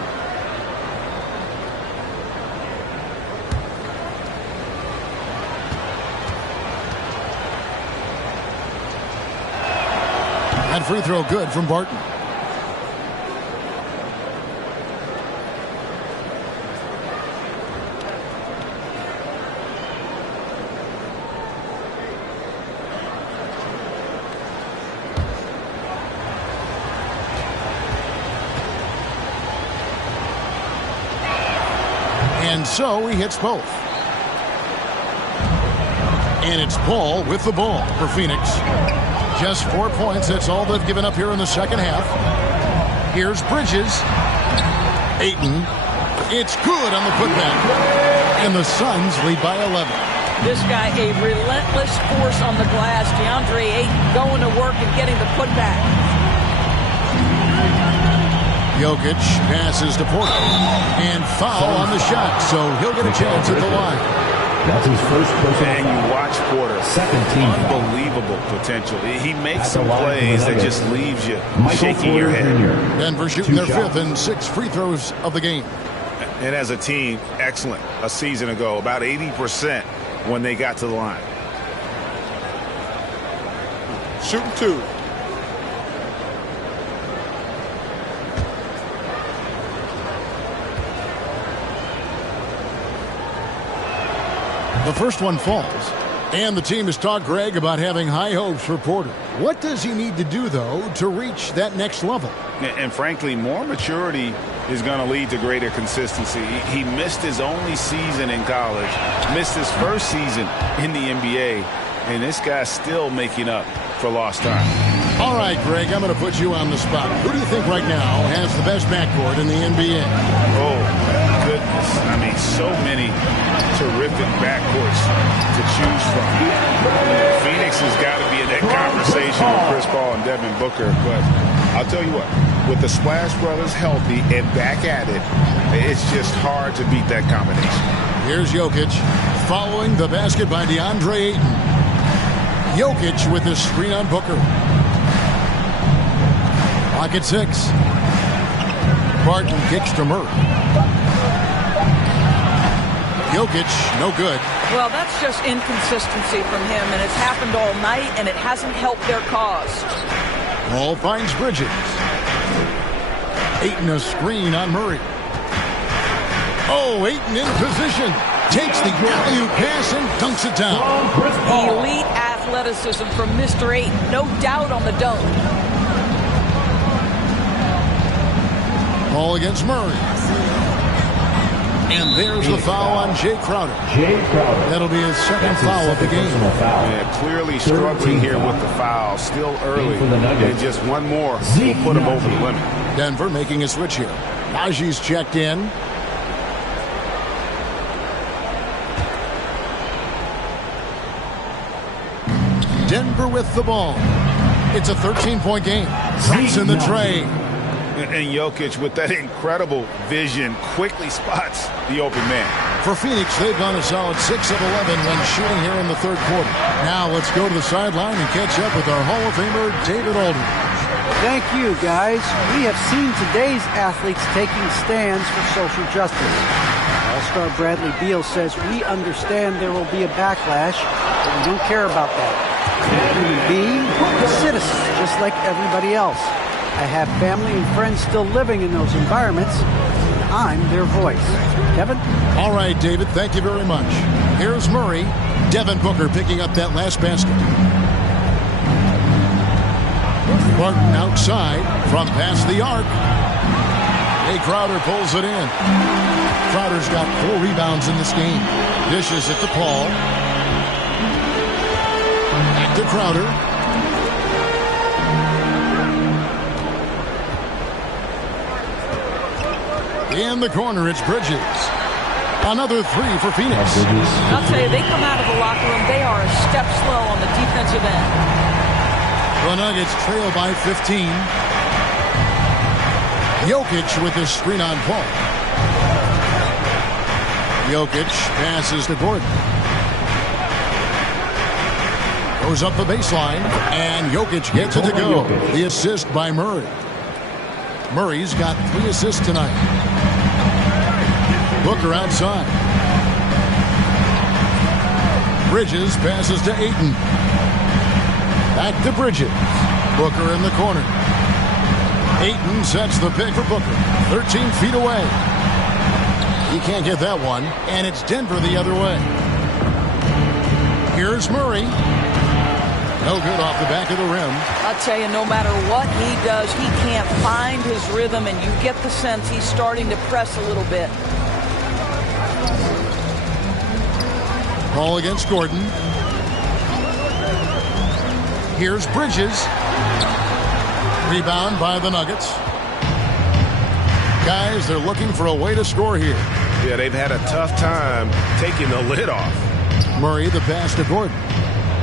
That free throw good from Barton. And so he hits both. And it's Paul with the ball for Phoenix. Just 4 points. That's all they've given up here in the second half. Here's Bridges. Ayton. It's good on the putback. And the Suns lead by 11. This guy, a relentless force on the glass. Deandre Ayton going to work and getting the putback. Jokic passes to Porter. And foul on the shot, so he'll get a chance at the line. That's his first personal. And you watch Porter. Second team. Unbelievable potential. He makes some plays that just leaves you shaking your head. Denver shooting their 5th and 6th free throws of the game. And as a team, excellent. A season ago, about 80% when they got to the line. Shooting 2. The first one falls. And the team has talked, Greg, about having high hopes for Porter. What does he need to do, though, to reach that next level? And frankly, more maturity is going to lead to greater consistency. He missed his only season in college, missed his first season in the NBA, and this guy's still making up for lost time. All right, Greg, I'm going to put you on the spot. Who do you think right now has the best backcourt in the NBA? Oh, goodness. I mean, so many terrific backcourts to choose from. Phoenix has got to be in that conversation with Chris Paul and Devin Booker. But I'll tell you what, with the Splash Brothers healthy and back at it, it's just hard to beat that combination. Here's Jokic following the basket by Deandre Ayton. Jokic with the screen on Booker. Clock at 6. Barton kicks to Murray. Jokic, no good. Well, that's just inconsistency from him, and it's happened all night, and it hasn't helped their cause. Ball finds Bridges. Ayton a screen on Murray. Oh, Ayton in position. Takes the alley-oop pass and dunks it down. Elite athleticism from Mr. Ayton. No doubt on the dunk. Ball against Murray. And there's the foul on Jay Crowder. That'll be his second foul of the game. Yeah, clearly struggling here with the foul. Still early. And just one more will put him over the limit. Denver making a switch here. Najee's checked in. Denver with the ball. It's a 13-point game. Drops in the tray. And Jokic, with that incredible vision, quickly spots the open man. For Phoenix, they've gone a solid 6 of 11 when shooting here in the third quarter. Now let's go to the sideline and catch up with our Hall of Famer, David Aldridge. Thank you, guys. We have seen today's athletes taking stands for social justice. All-star Bradley Beal says, we understand there will be a backlash, but we don't care about that. We're human beings, citizens, just like everybody else. I have family and friends still living in those environments, and I'm their voice. Kevin? All right, David, thank you very much. Here's Murray. Devin Booker picking up that last basket. Barton outside from past the arc. Jay Crowder pulls it in. Crowder's got 4 rebounds in this game. Dishes it to Paul. Back to Crowder. In the corner, it's Bridges. Another three for Phoenix. I'll tell you, they come out of the locker room, they are a step slow on the defensive end. The Nuggets trail by 15. Jokic with his screen on Paul. Jokic passes to Gordon. Goes up the baseline, and Jokic gets it to go. The assist by Murray. Murray's got 3 assists tonight. Booker outside. Bridges passes to Ayton. Back to Bridges. Booker in the corner. Ayton sets the pick for Booker. 13 feet away. He can't get that one, and it's Denver the other way. Here's Murray. No good off the back of the rim. I'll tell you, no matter what he does, he can't find his rhythm, and you get the sense he's starting to press a little bit. Ball against Gordon. Here's Bridges. Rebound by the Nuggets. Guys, they're looking for a way to score here. Yeah, they've had a tough time taking the lid off. Murray, the pass to Gordon.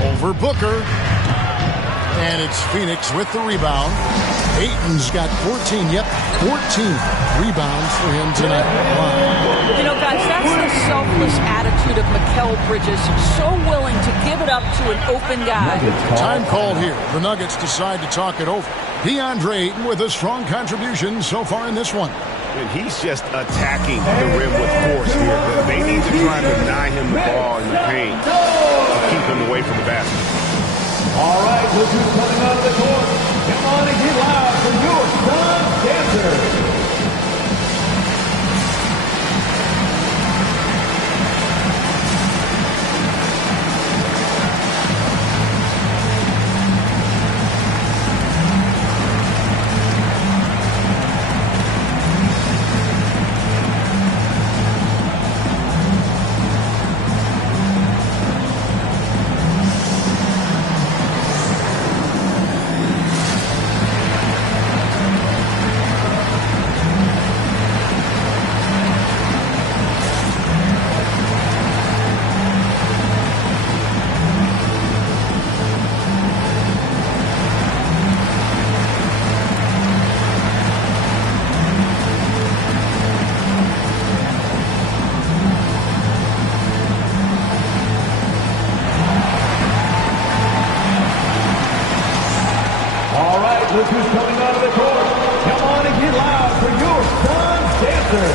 Over Booker. And it's Phoenix with the rebound. Ayton's got 14. Yep, 14 rebounds for him tonight. Wow. You know, guys, that's the selfless attitude of Mikal Bridges. So willing to give it up to an open guy. Time call here. The Nuggets decide to talk it over. Deandre Ayton with a strong contribution so far in this one. And he's just attacking the rim with force here. They need to try to deny him the ball in the paint to keep him away from the basket. All right, look who's coming out of the court. Come on and get loud for your son, Dancer. Look who's coming out of the court. Come on and get loud for your son, Dancer.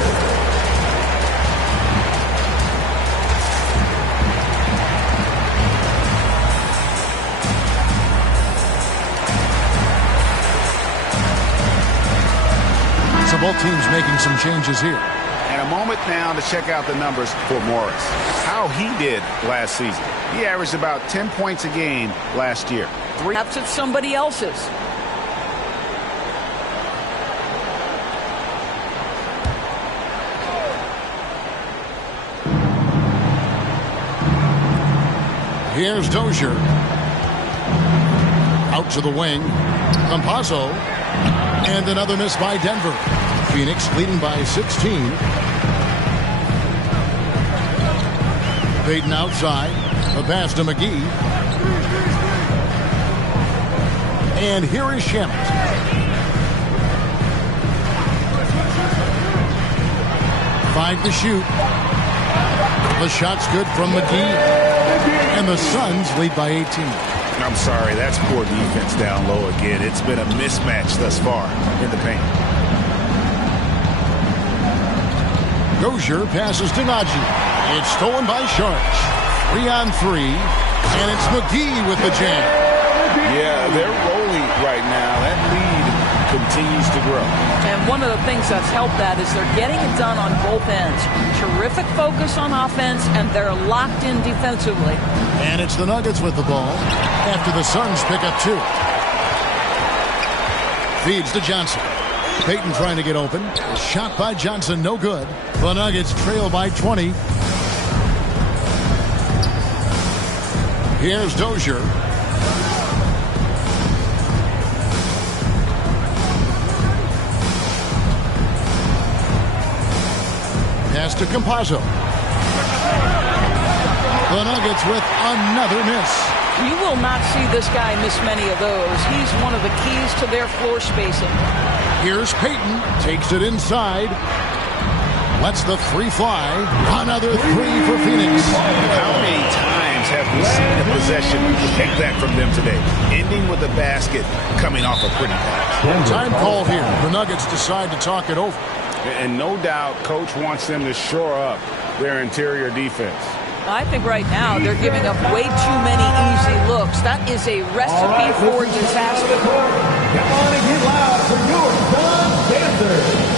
So both teams making some changes here. And a moment now to check out the numbers for Morris. How he did last season. He averaged about 10 points a game last year. Perhaps it's somebody else's. Here's Dozier. Out to the wing. Campazzo. And another miss by Denver. Phoenix leading by 16. Payton outside. The pass to McGee. And here is Shamet. Five to shoot. The shot's good from McGee. And the Suns lead by 18. I'm sorry, that's poor defense down low again. It's been a mismatch thus far in the paint. Dozier passes to Najee. It's stolen by Sharks. 3-on-3. And it's McGee with the jam. Yeah, they're rolling right now. That lead continues to grow. And one of the things that's helped that is they're getting it done on both ends. Terrific focus on offense, and they're locked in defensively. And it's the Nuggets with the ball after the Suns pick up 2. Feeds to Johnson. Payton trying to get open. Shot by Johnson, no good. The Nuggets trail by 20. Here's Dozier. to Campazzo. The Nuggets with another miss. You will not see this guy miss many of those. He's one of the keys to their floor spacing. Here's Payton. Takes it inside. Lets the three fly. Another three for Phoenix. How many times have we seen a possession take that from them today? Ending with a basket, coming off a pretty pass. Time call here. The Nuggets decide to talk it over. And no doubt, Coach wants them to shore up their interior defense. I think right now they're giving up way too many easy looks. That is a recipe for disaster. Come on and get loud for your Suns dancers.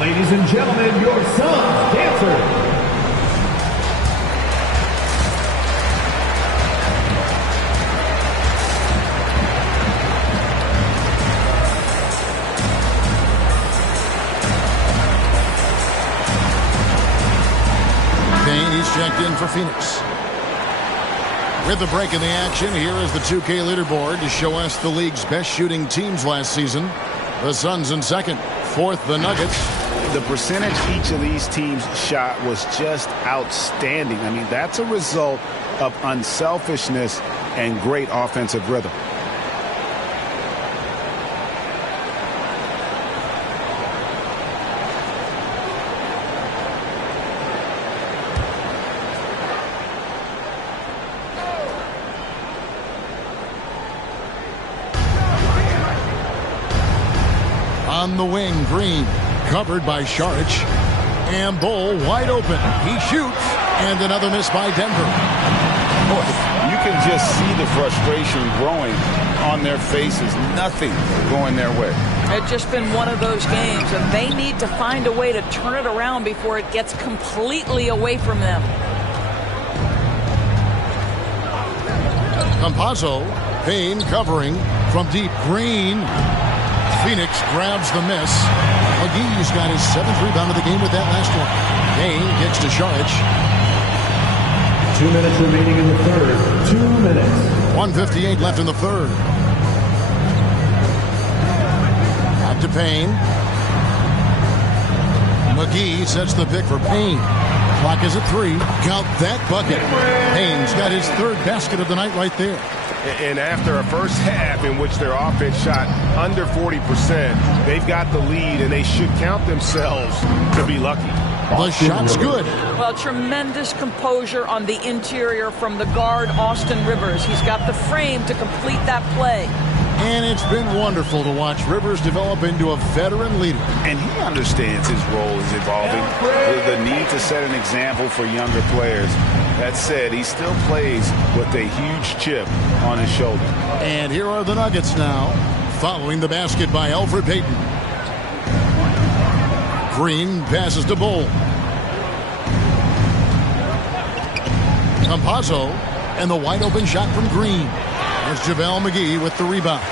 Ladies and gentlemen, your Suns dancers. Payne, he's checked in for Phoenix. With the break in the action, here is the 2K leaderboard to show us the league's best shooting teams last season. The Suns in second, fourth the Nuggets. The percentage each of these teams shot was just outstanding. I mean, that's a result of unselfishness and great offensive rhythm. On the wing, Green. Covered by Saric. And Bull wide open. He shoots. And another miss by Denver. Boy, you can just see the frustration growing on their faces. Nothing going their way. It's just been one of those games, and they need to find a way to turn it around before it gets completely away from them. Campazzo. Payne covering from deep. Green. Phoenix grabs the miss. McGee's got his 7th rebound of the game with that last one. Payne gets to Saric. 2 minutes remaining in the third. 2 minutes. 1:58 left in the third. Back to Payne. McGee sets the pick for Payne. Clock is at 3. Count that bucket. Payne's got his 3rd basket of the night right there. And after a first half in which their offense shot under 40%, they've got the lead, and they should count themselves to be lucky. The shot's good. Well, tremendous composure on the interior from the guard, Austin Rivers. He's got the frame to complete that play. And it's been wonderful to watch Rivers develop into a veteran leader. And he understands his role is evolving. The need to set an example for younger players. That said, he still plays with a huge chip on his shoulder. And here are the Nuggets now, following the basket by Elfrid Payton. Green passes to Bull. Campazzo, and the wide open shot from Green. There's JaVale McGee with the rebound.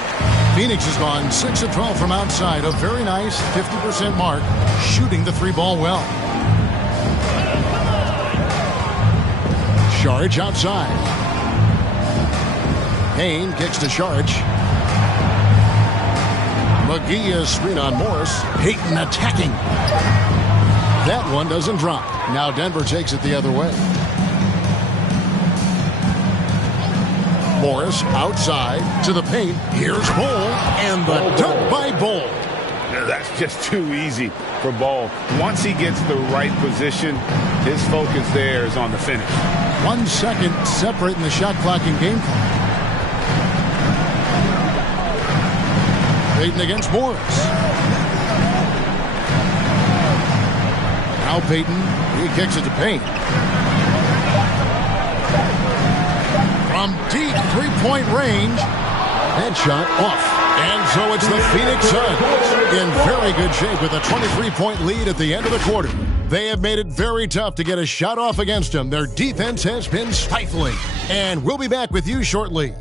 Phoenix has gone 6 of 12 from outside. A very nice 50% mark, shooting the 3-ball well. Saric outside. Payne kicks to Saric. McGee is screen on Morris. Payton attacking. That one doesn't drop. Now Denver takes it the other way. Morris outside to the paint. Here's Bull, and the dunk by Bull. That's just too easy for Ball. Once he gets the right position, his focus there is on the finish. 1 second separating the shot clock and game clock. Payton against Morris. Now Payton, he kicks it to Payne. From deep three-point range. That shot off. And so it's the Phoenix Suns in very good shape with a 23-point lead at the end of the quarter. They have made it very tough to get a shot off against them. Their defense has been stifling. And we'll be back with you shortly.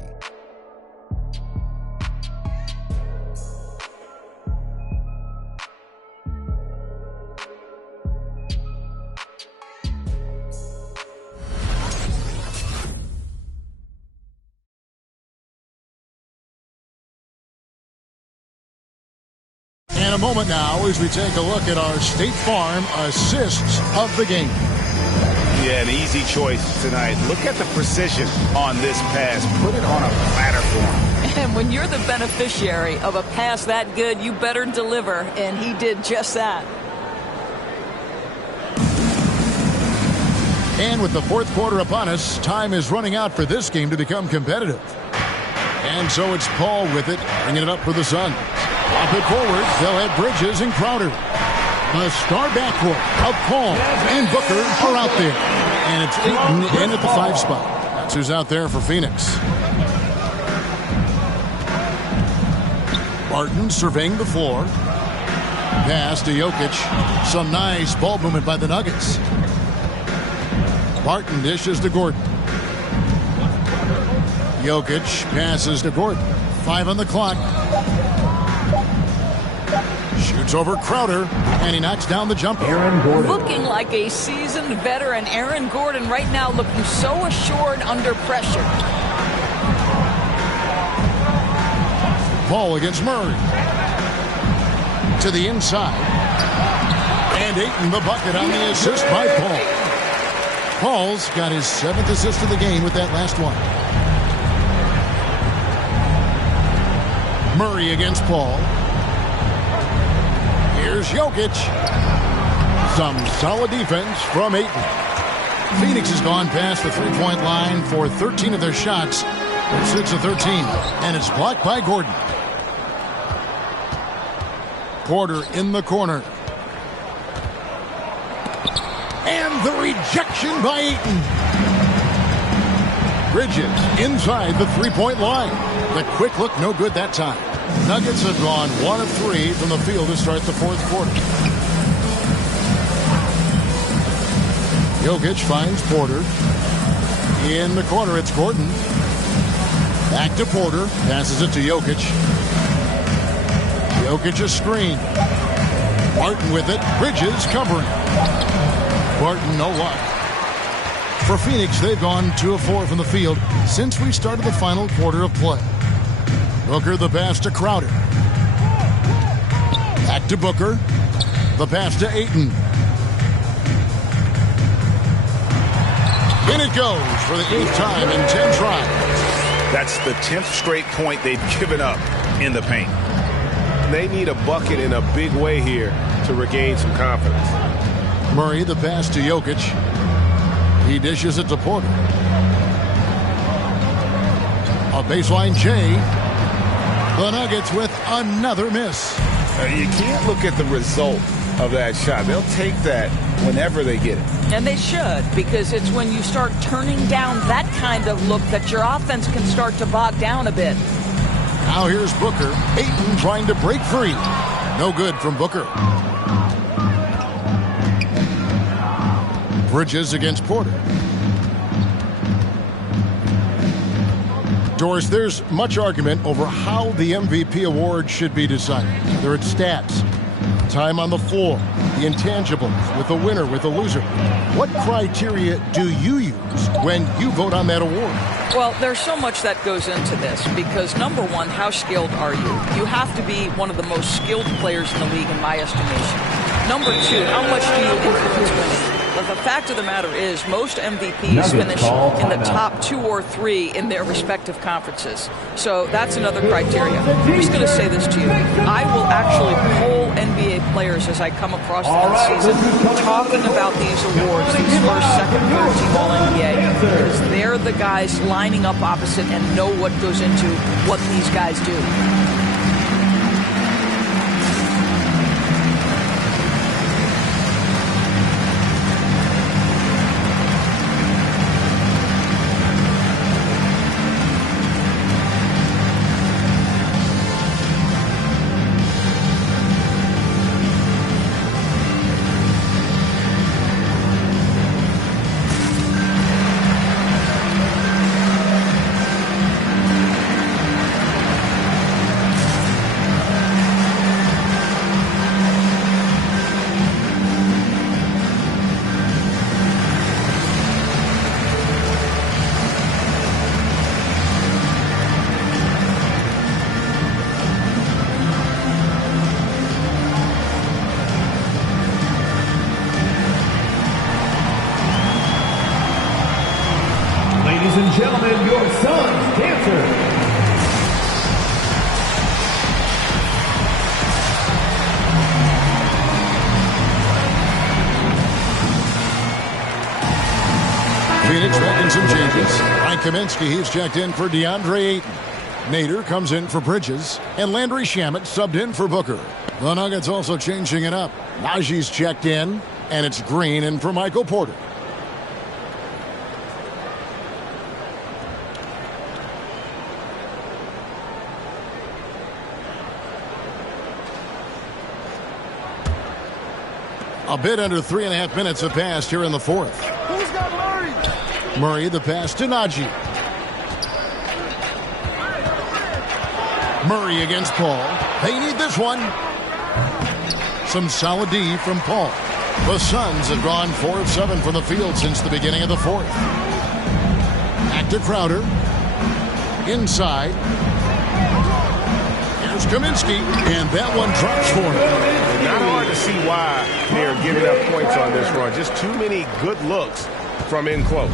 In a moment now as we take a look at our State Farm assists of the game. Yeah, an easy choice tonight. Look at the precision on this pass. Put it on a platter for him. And when you're the beneficiary of a pass that good, you better deliver, and he did just that. And with the fourth quarter upon us, time is running out for this game to become competitive. And so it's Paul with it, bringing it up for the Suns. Pop it forward. They'll have Bridges and Crowder. The star backcourt of Paul and Booker are out there. And it's Ayton in at the 5 spot. That's who's out there for Phoenix. Barton surveying the floor. Pass to Jokic. Some nice ball movement by the Nuggets. Barton dishes to Gordon. Jokic passes to Gordon. 5 on the clock. Shoots over Crowder, and he knocks down the jumper. Looking like a seasoned veteran. Aaron Gordon right now looking so assured under pressure. Paul against Murray. To the inside. And Ayton the bucket on the assist by Paul. Paul's got his 7th assist of the game with that last one. Murray against Paul. Here's Jokic. Some solid defense from Ayton. Phoenix has gone past the three-point line for 13 of their shots. It's 6 of 13. And it's blocked by Gordon. Porter in the corner. And the rejection by Ayton. Bridges inside the three-point line. The quick look, no good that time. Nuggets have gone 1 of 3 from the field to start the fourth quarter. Jokic finds Porter. In the corner, it's Gordon. Back to Porter. Passes it to Jokic. Jokic a screen. Barton with it. Bridges covering. Barton no luck. For Phoenix, they've gone 2 of 4 from the field since we started the final quarter of play. Booker the pass to Crowder. Back to Booker. The pass to Ayton. In it goes for the 8th time in 10 tries. That's the 10th straight point they've given up in the paint. They need a bucket in a big way here to regain some confidence. Murray the pass to Jokic. He dishes it to Porter. A baseline J. The Nuggets with another miss. You can't look at the result of that shot. They'll take that whenever they get it. And they should, because it's when you start turning down that kind of look that your offense can start to bog down a bit. Now here's Booker. Ayton trying to break free. No good from Booker. Bridges against Porter. Doris, there's much argument over how the MVP award should be decided. Whether it's stats, time on the floor, the intangibles, with a winner, with a loser. What criteria do you use when you vote on that award? Well, there's so much that goes into this because, number one, how skilled are you? You have to be one of the most skilled players in the league, in my estimation. Number two, how much do you influence winning? But the fact of the matter is most MVPs finish in the top 2 or 3 in their respective conferences. So that's another criteria. I'm just going to say this to you. I will actually poll NBA players as I come across them this season talking about these awards, these first, second, third team All-NBA, because they're the guys lining up opposite and know what goes into what these guys do. Ladies and gentlemen, your son's dancer. Phoenix making some changes. Mike Kaminsky, he's checked in for Deandre Ayton. Nader comes in for Bridges. And Landry Shamet subbed in for Booker. The Nuggets also changing it up. Najee's checked in. And it's Green in for Michael Porter. A bit under 3.5 minutes have passed here in the fourth. Who's got Murray? Murray, the pass to Najee. Murray against Paul. They need this one. Some solid D from Paul. The Suns have gone 4 of 7 from the field since the beginning of the fourth. Back to Crowder. Inside. Here's Kaminsky. And that one drops for him. Not hard to see why they're giving up points on this run. Just too many good looks from in close.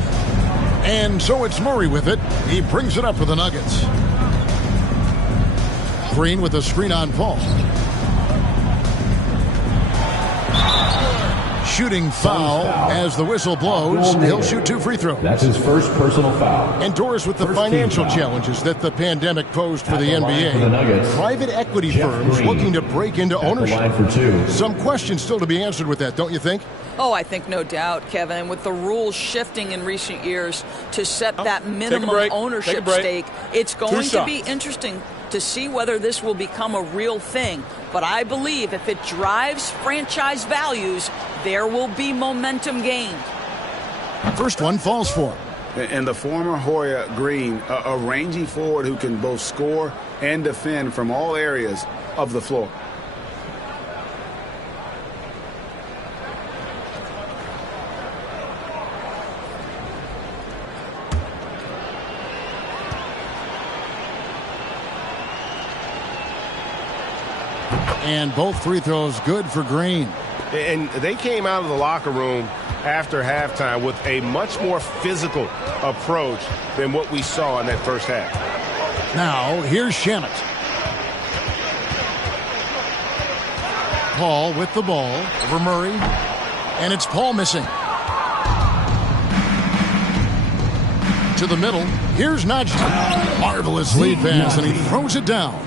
And so it's Murray with it. He brings it up for the Nuggets. Green with a screen on Paul. Shooting foul as the whistle blows. He'll shoot 2 free throws. That's his first personal foul. And Doris, with the financial challenges that the pandemic posed for the NBA, private equity firms looking to break into ownership. Some questions still to be answered with that, don't you think? Oh, I think no doubt, Kevin. With the rules shifting in recent years to set that minimum ownership stake, it's going to be interesting to see whether this will become a real thing. But I believe if it drives franchise values, there will be momentum gained. First one falls for him. And the former Hoya Green, a rangy forward who can both score and defend from all areas of the floor. And both free throws good for Green. And they came out of the locker room after halftime with a much more physical approach than what we saw in that first half. Now, here's Shamet. Paul with the ball over Murray. And it's Paul missing. To the middle. Here's Najee. Marvelous lead pass, and he throws it down.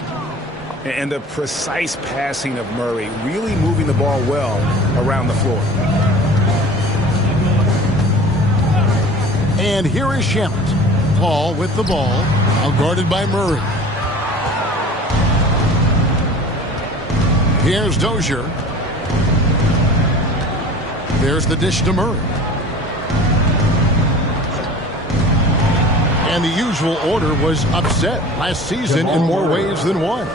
And the precise passing of Murray, really moving the ball well around the floor. And here is Shamet. Paul with the ball, now guarded by Murray. Here's Dozier. There's the dish to Murray. And the usual order was upset last season in more ways than one.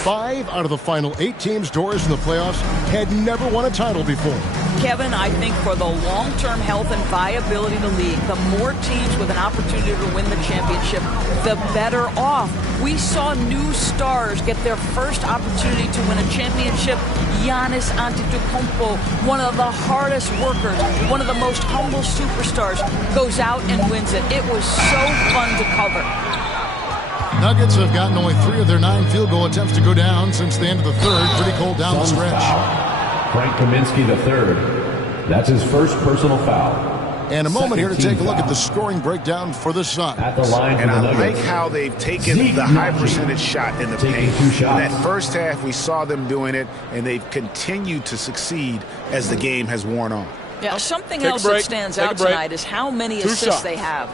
5 out of the final 8 teams, Doris, in the playoffs had never won a title before. Kevin, I think for the long-term health and viability of the league, the more teams with an opportunity to win the championship, the better off. We saw new stars get their first opportunity to win a championship. Giannis Antetokounmpo, one of the hardest workers, one of the most humble superstars, goes out and wins it. It was so fun to cover. Nuggets have gotten only 3 of their 9 field goal attempts to go down since the end of the third. Pretty cold down the stretch. Frank Kaminsky III. That's his first personal foul. And a moment here to take a look at the scoring breakdown for the Suns. At the line for and the I Nuggets. like how they've taken the high percentage shot in the paint. In that first half, we saw them doing it, and they've continued to succeed as the game has worn on. Yeah, something else that stands out tonight is how many assists they have.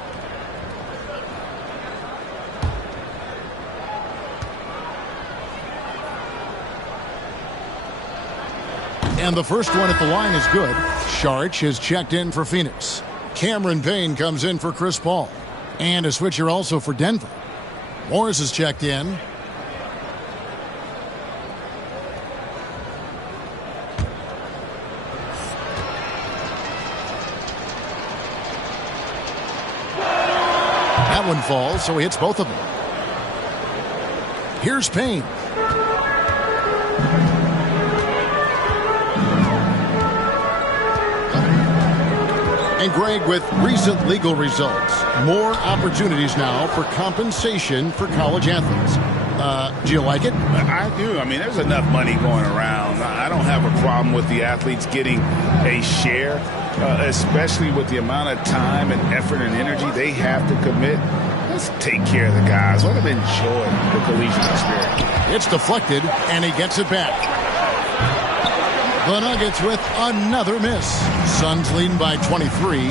And the first one at the line is good. Saric is checked in for Phoenix. Cameron Payne comes in for Chris Paul. And a switcher also for Denver. Morris is checked in. That one falls, so he hits both of them. Here's Payne. And Greg, with recent legal results, more opportunities now for compensation for college athletes. Do you like it? I do. I mean, there's enough money going around. I don't have a problem with the athletes getting a share, especially with the amount of time and effort and energy they have to commit. Let's take care of the guys. Let them enjoy the collegiate experience. It's deflected, and he gets it back. The Nuggets with another miss. Suns leading by 23.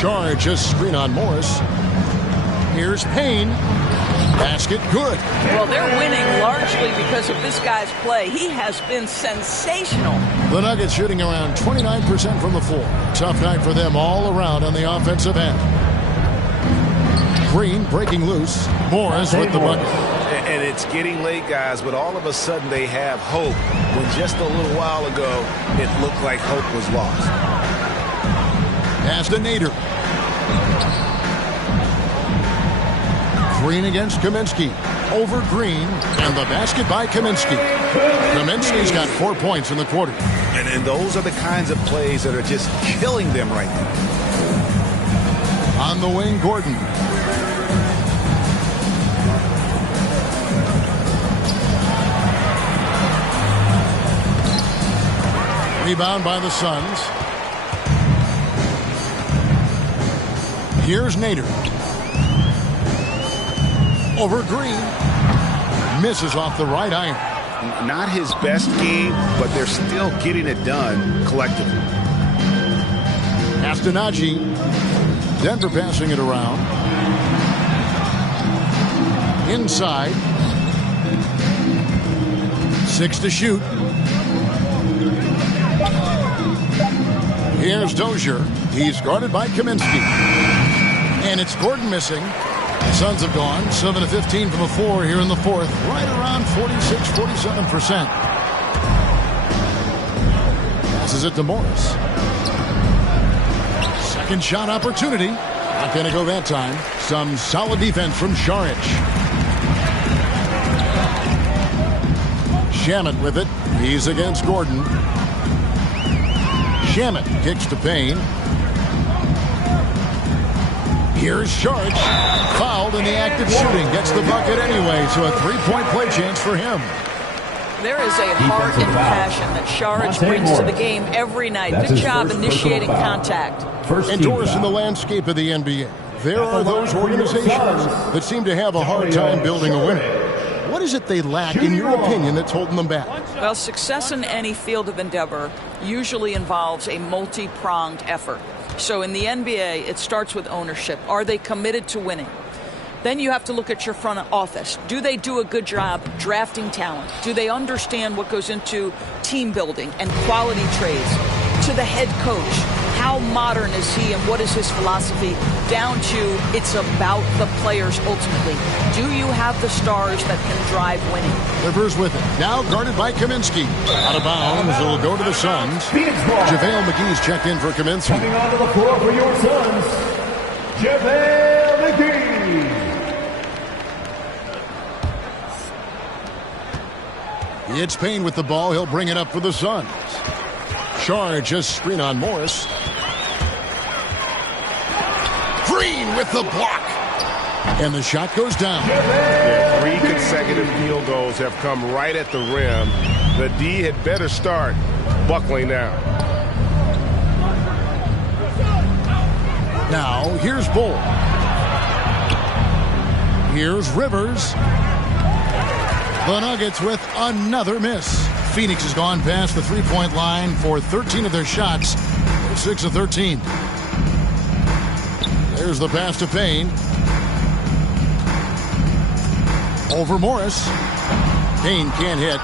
Charge a screen on Morris. Here's Payne. Basket good. Well, they're winning largely because of this guy's play. He has been sensational. The Nuggets shooting around 29% from the floor. Tough night for them all around on the offensive end. Green breaking loose. Morris with the bucket. And it's getting late, guys, but all of a sudden they have hope when just a little while ago it looked like hope was lost. Pass to Nader. Green against Kaminsky. Over Green, and the basket by Kaminsky. Kaminsky's got 4 points in the quarter. And those are the kinds of plays that are just killing them right now. On the wing, Gordon. Rebound by the Suns. Here's Nader. Over Green. Misses off the right iron. Not his best game, but they're still getting it done collectively. Astonaghi. Denver passing it around. Inside. 6 to shoot. Here's Dozier. He's guarded by Kaminsky. And it's Gordon missing. The Suns have gone 7 of 15 from the floor here in the fourth. Right around 46-47%. Passes it to Morris. Second shot opportunity. Not going to go that time. Some solid defense from Saric. Shamet with it. He's against Gordon. Shamet kicks to Payne. Here's Saric. Fouled in the act of shooting. Gets the bucket anyway, so a three-point play chance for him. There is a heart and passion that Saric brings to the game every night. Good job initiating contact. And Doris, in the landscape of the NBA, there are those organizations that seem to have a hard time building a winner. What is it they lack, in your opinion, that's holding them back? Well, success in any field of endeavor usually involves a multi-pronged effort. So in the NBA, it starts with ownership. Are they committed to winning? Then you have to look at your front office. Do they do a good job drafting talent? Do they understand what goes into team building and quality trades? To the head coach, how modern is he and what is his philosophy, down to it's about the players ultimately. Do you have the stars that can drive winning? Rivers with it. Now guarded by Kaminsky. Out of bounds. It'll go to the Suns. JaVale McGee's checked in for Kaminsky. Coming onto the floor for your Suns, JaVale McGee. It's Payne with the ball. He'll bring it up for the Suns. Charge, just screen on Morris. Green with the block. And the shot goes down. Yeah, 3 consecutive field goals have come right at the rim. The D had better start buckling down. Now, here's Bull. Here's Rivers. The Nuggets with another miss. Phoenix has gone past the three-point line for 13 of their shots. 6 of 13. There's the pass to Payne. Over Morris. Payne can't hit.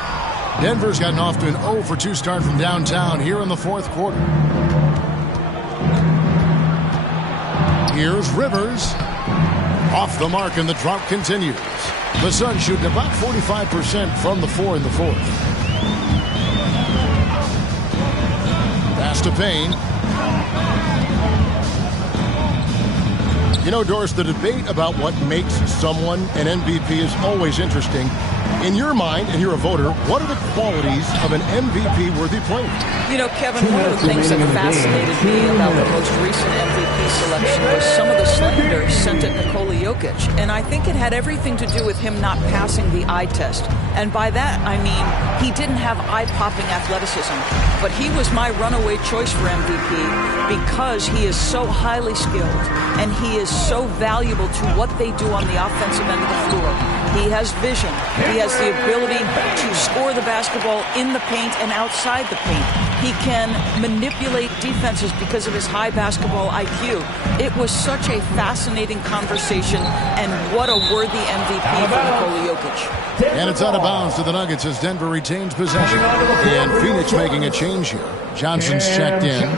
Denver's gotten off to an 0 for 2 start from downtown here in the fourth quarter. Here's Rivers. Off the mark, and the drought continues. The Suns shooting about 45% from the floor in the fourth. Pass to Payne. You know, Doris, the debate about what makes someone an MVP is always interesting. In your mind, and you're a voter, what are the qualities of an MVP-worthy player? You know, Kevin, one of the things that fascinated me about the most recent MVP selection was some of the slander sent at Nikola Jokic. And I think it had everything to do with him not passing the eye test. And by that, I mean, he didn't have eye-popping athleticism. But he was my runaway choice for MVP because he is so highly skilled and he is so valuable to what they do on the offensive end of the floor. He has vision. He has the ability to score the basketball in the paint and outside the paint. He can manipulate defenses because of his high basketball IQ. It was such a fascinating conversation, and what a worthy MVP for Nikola Jokic. And it's out of bounds to the Nuggets as Denver retains possession. And Phoenix making a change here. Johnson's checked in.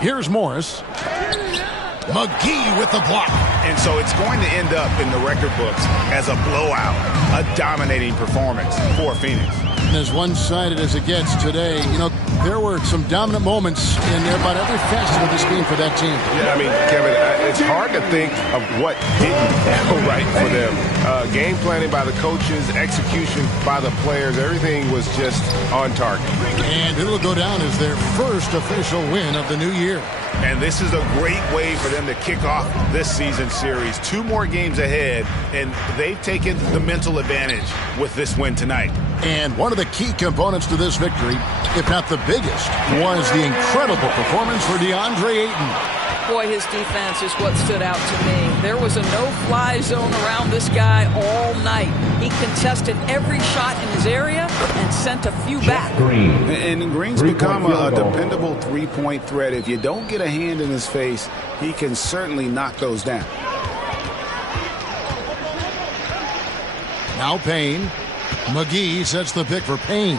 Here's Morris. McGee with the block. And so it's going to end up in the record books as a blowout, a dominating performance for Phoenix. And as one-sided as it gets today, you know, there were some dominant moments in about every facet of this game for that team. Yeah, I mean, Kevin, it's hard to think of what didn't go right for them. Game planning by the coaches, execution by the players, everything was just on target. And it'll go down as their first official win of the new year. And this is a great way for them to kick off this season series. 2 more games ahead, and they've taken the mental advantage with this win tonight. And one of the key components to this victory, if not the biggest, was the incredible performance for Deandre Ayton. Boy, his defense is what stood out to me. There was a no-fly zone around this guy all night. He contested every shot in his area and sent a few back. And Green's become a dependable three-point threat. If you don't get a hand in his face, he can certainly knock those down. Now Payne. McGee sets the pick for Payne.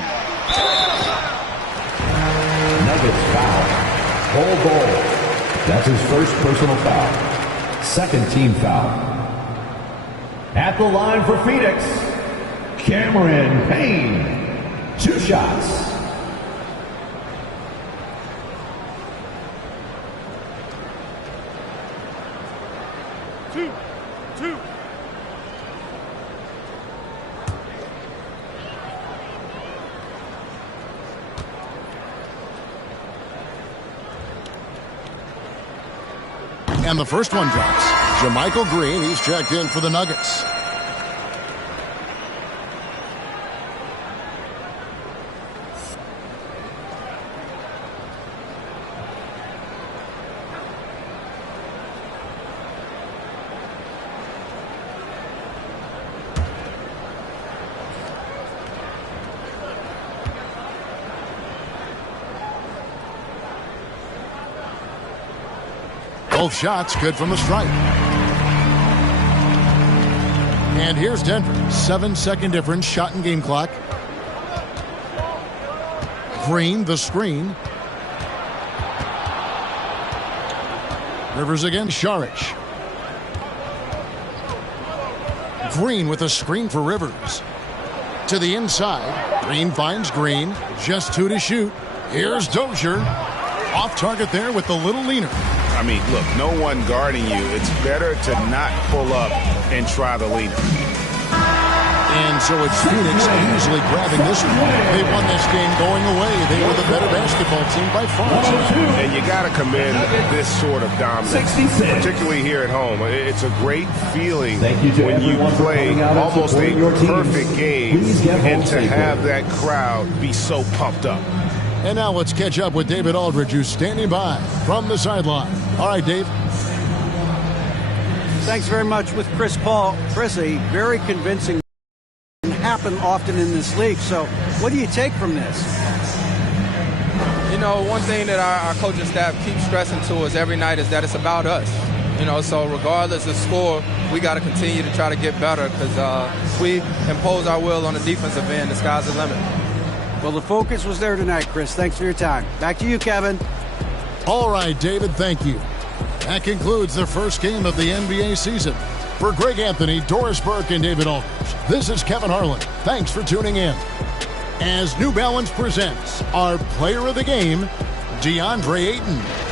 Nuggets foul. Ball. That's his first personal foul. Second team foul. At the line for Phoenix, Cameron Payne. 2 shots. Two. And the first one drops. JaMychal Green, he's checked in for the Nuggets. Both shots good from the stripe. And here's Denver. 7-second difference, shot and game clock. Green, the screen. Rivers again, Saric. Green with a screen for Rivers. To the inside. Green finds Green. Just 2 to shoot. Here's Dozier. Off target there with the little leaner. I mean, look, no one guarding you. It's better to not pull up and try the leaner. And so it's Phoenix easily grabbing this one. They won this game going away. They were the better basketball team by far. And you got to commend this sort of dominance, particularly here at home. It's a great feeling when you play almost a perfect game and to have that crowd be so pumped up. And now let's catch up with David Aldridge, who's standing by from the sideline. All right, Dave. Thanks very much with Chris Paul. Chris, a very convincing happen often in this league. So what do you take from this? You know, one thing that our coaching staff keeps stressing to us every night is that it's about us. You know, so regardless of score, we got to continue to try to get better because if we impose our will on the defensive end, the sky's the limit. Well, the focus was there tonight, Chris. Thanks for your time. Back to you, Kevin. All right, David, thank you. That concludes the first game of the NBA season. For Greg Anthony, Doris Burke, and David Aldridge, this is Kevin Harlan. Thanks for tuning in. As New Balance presents our player of the game, Deandre Ayton.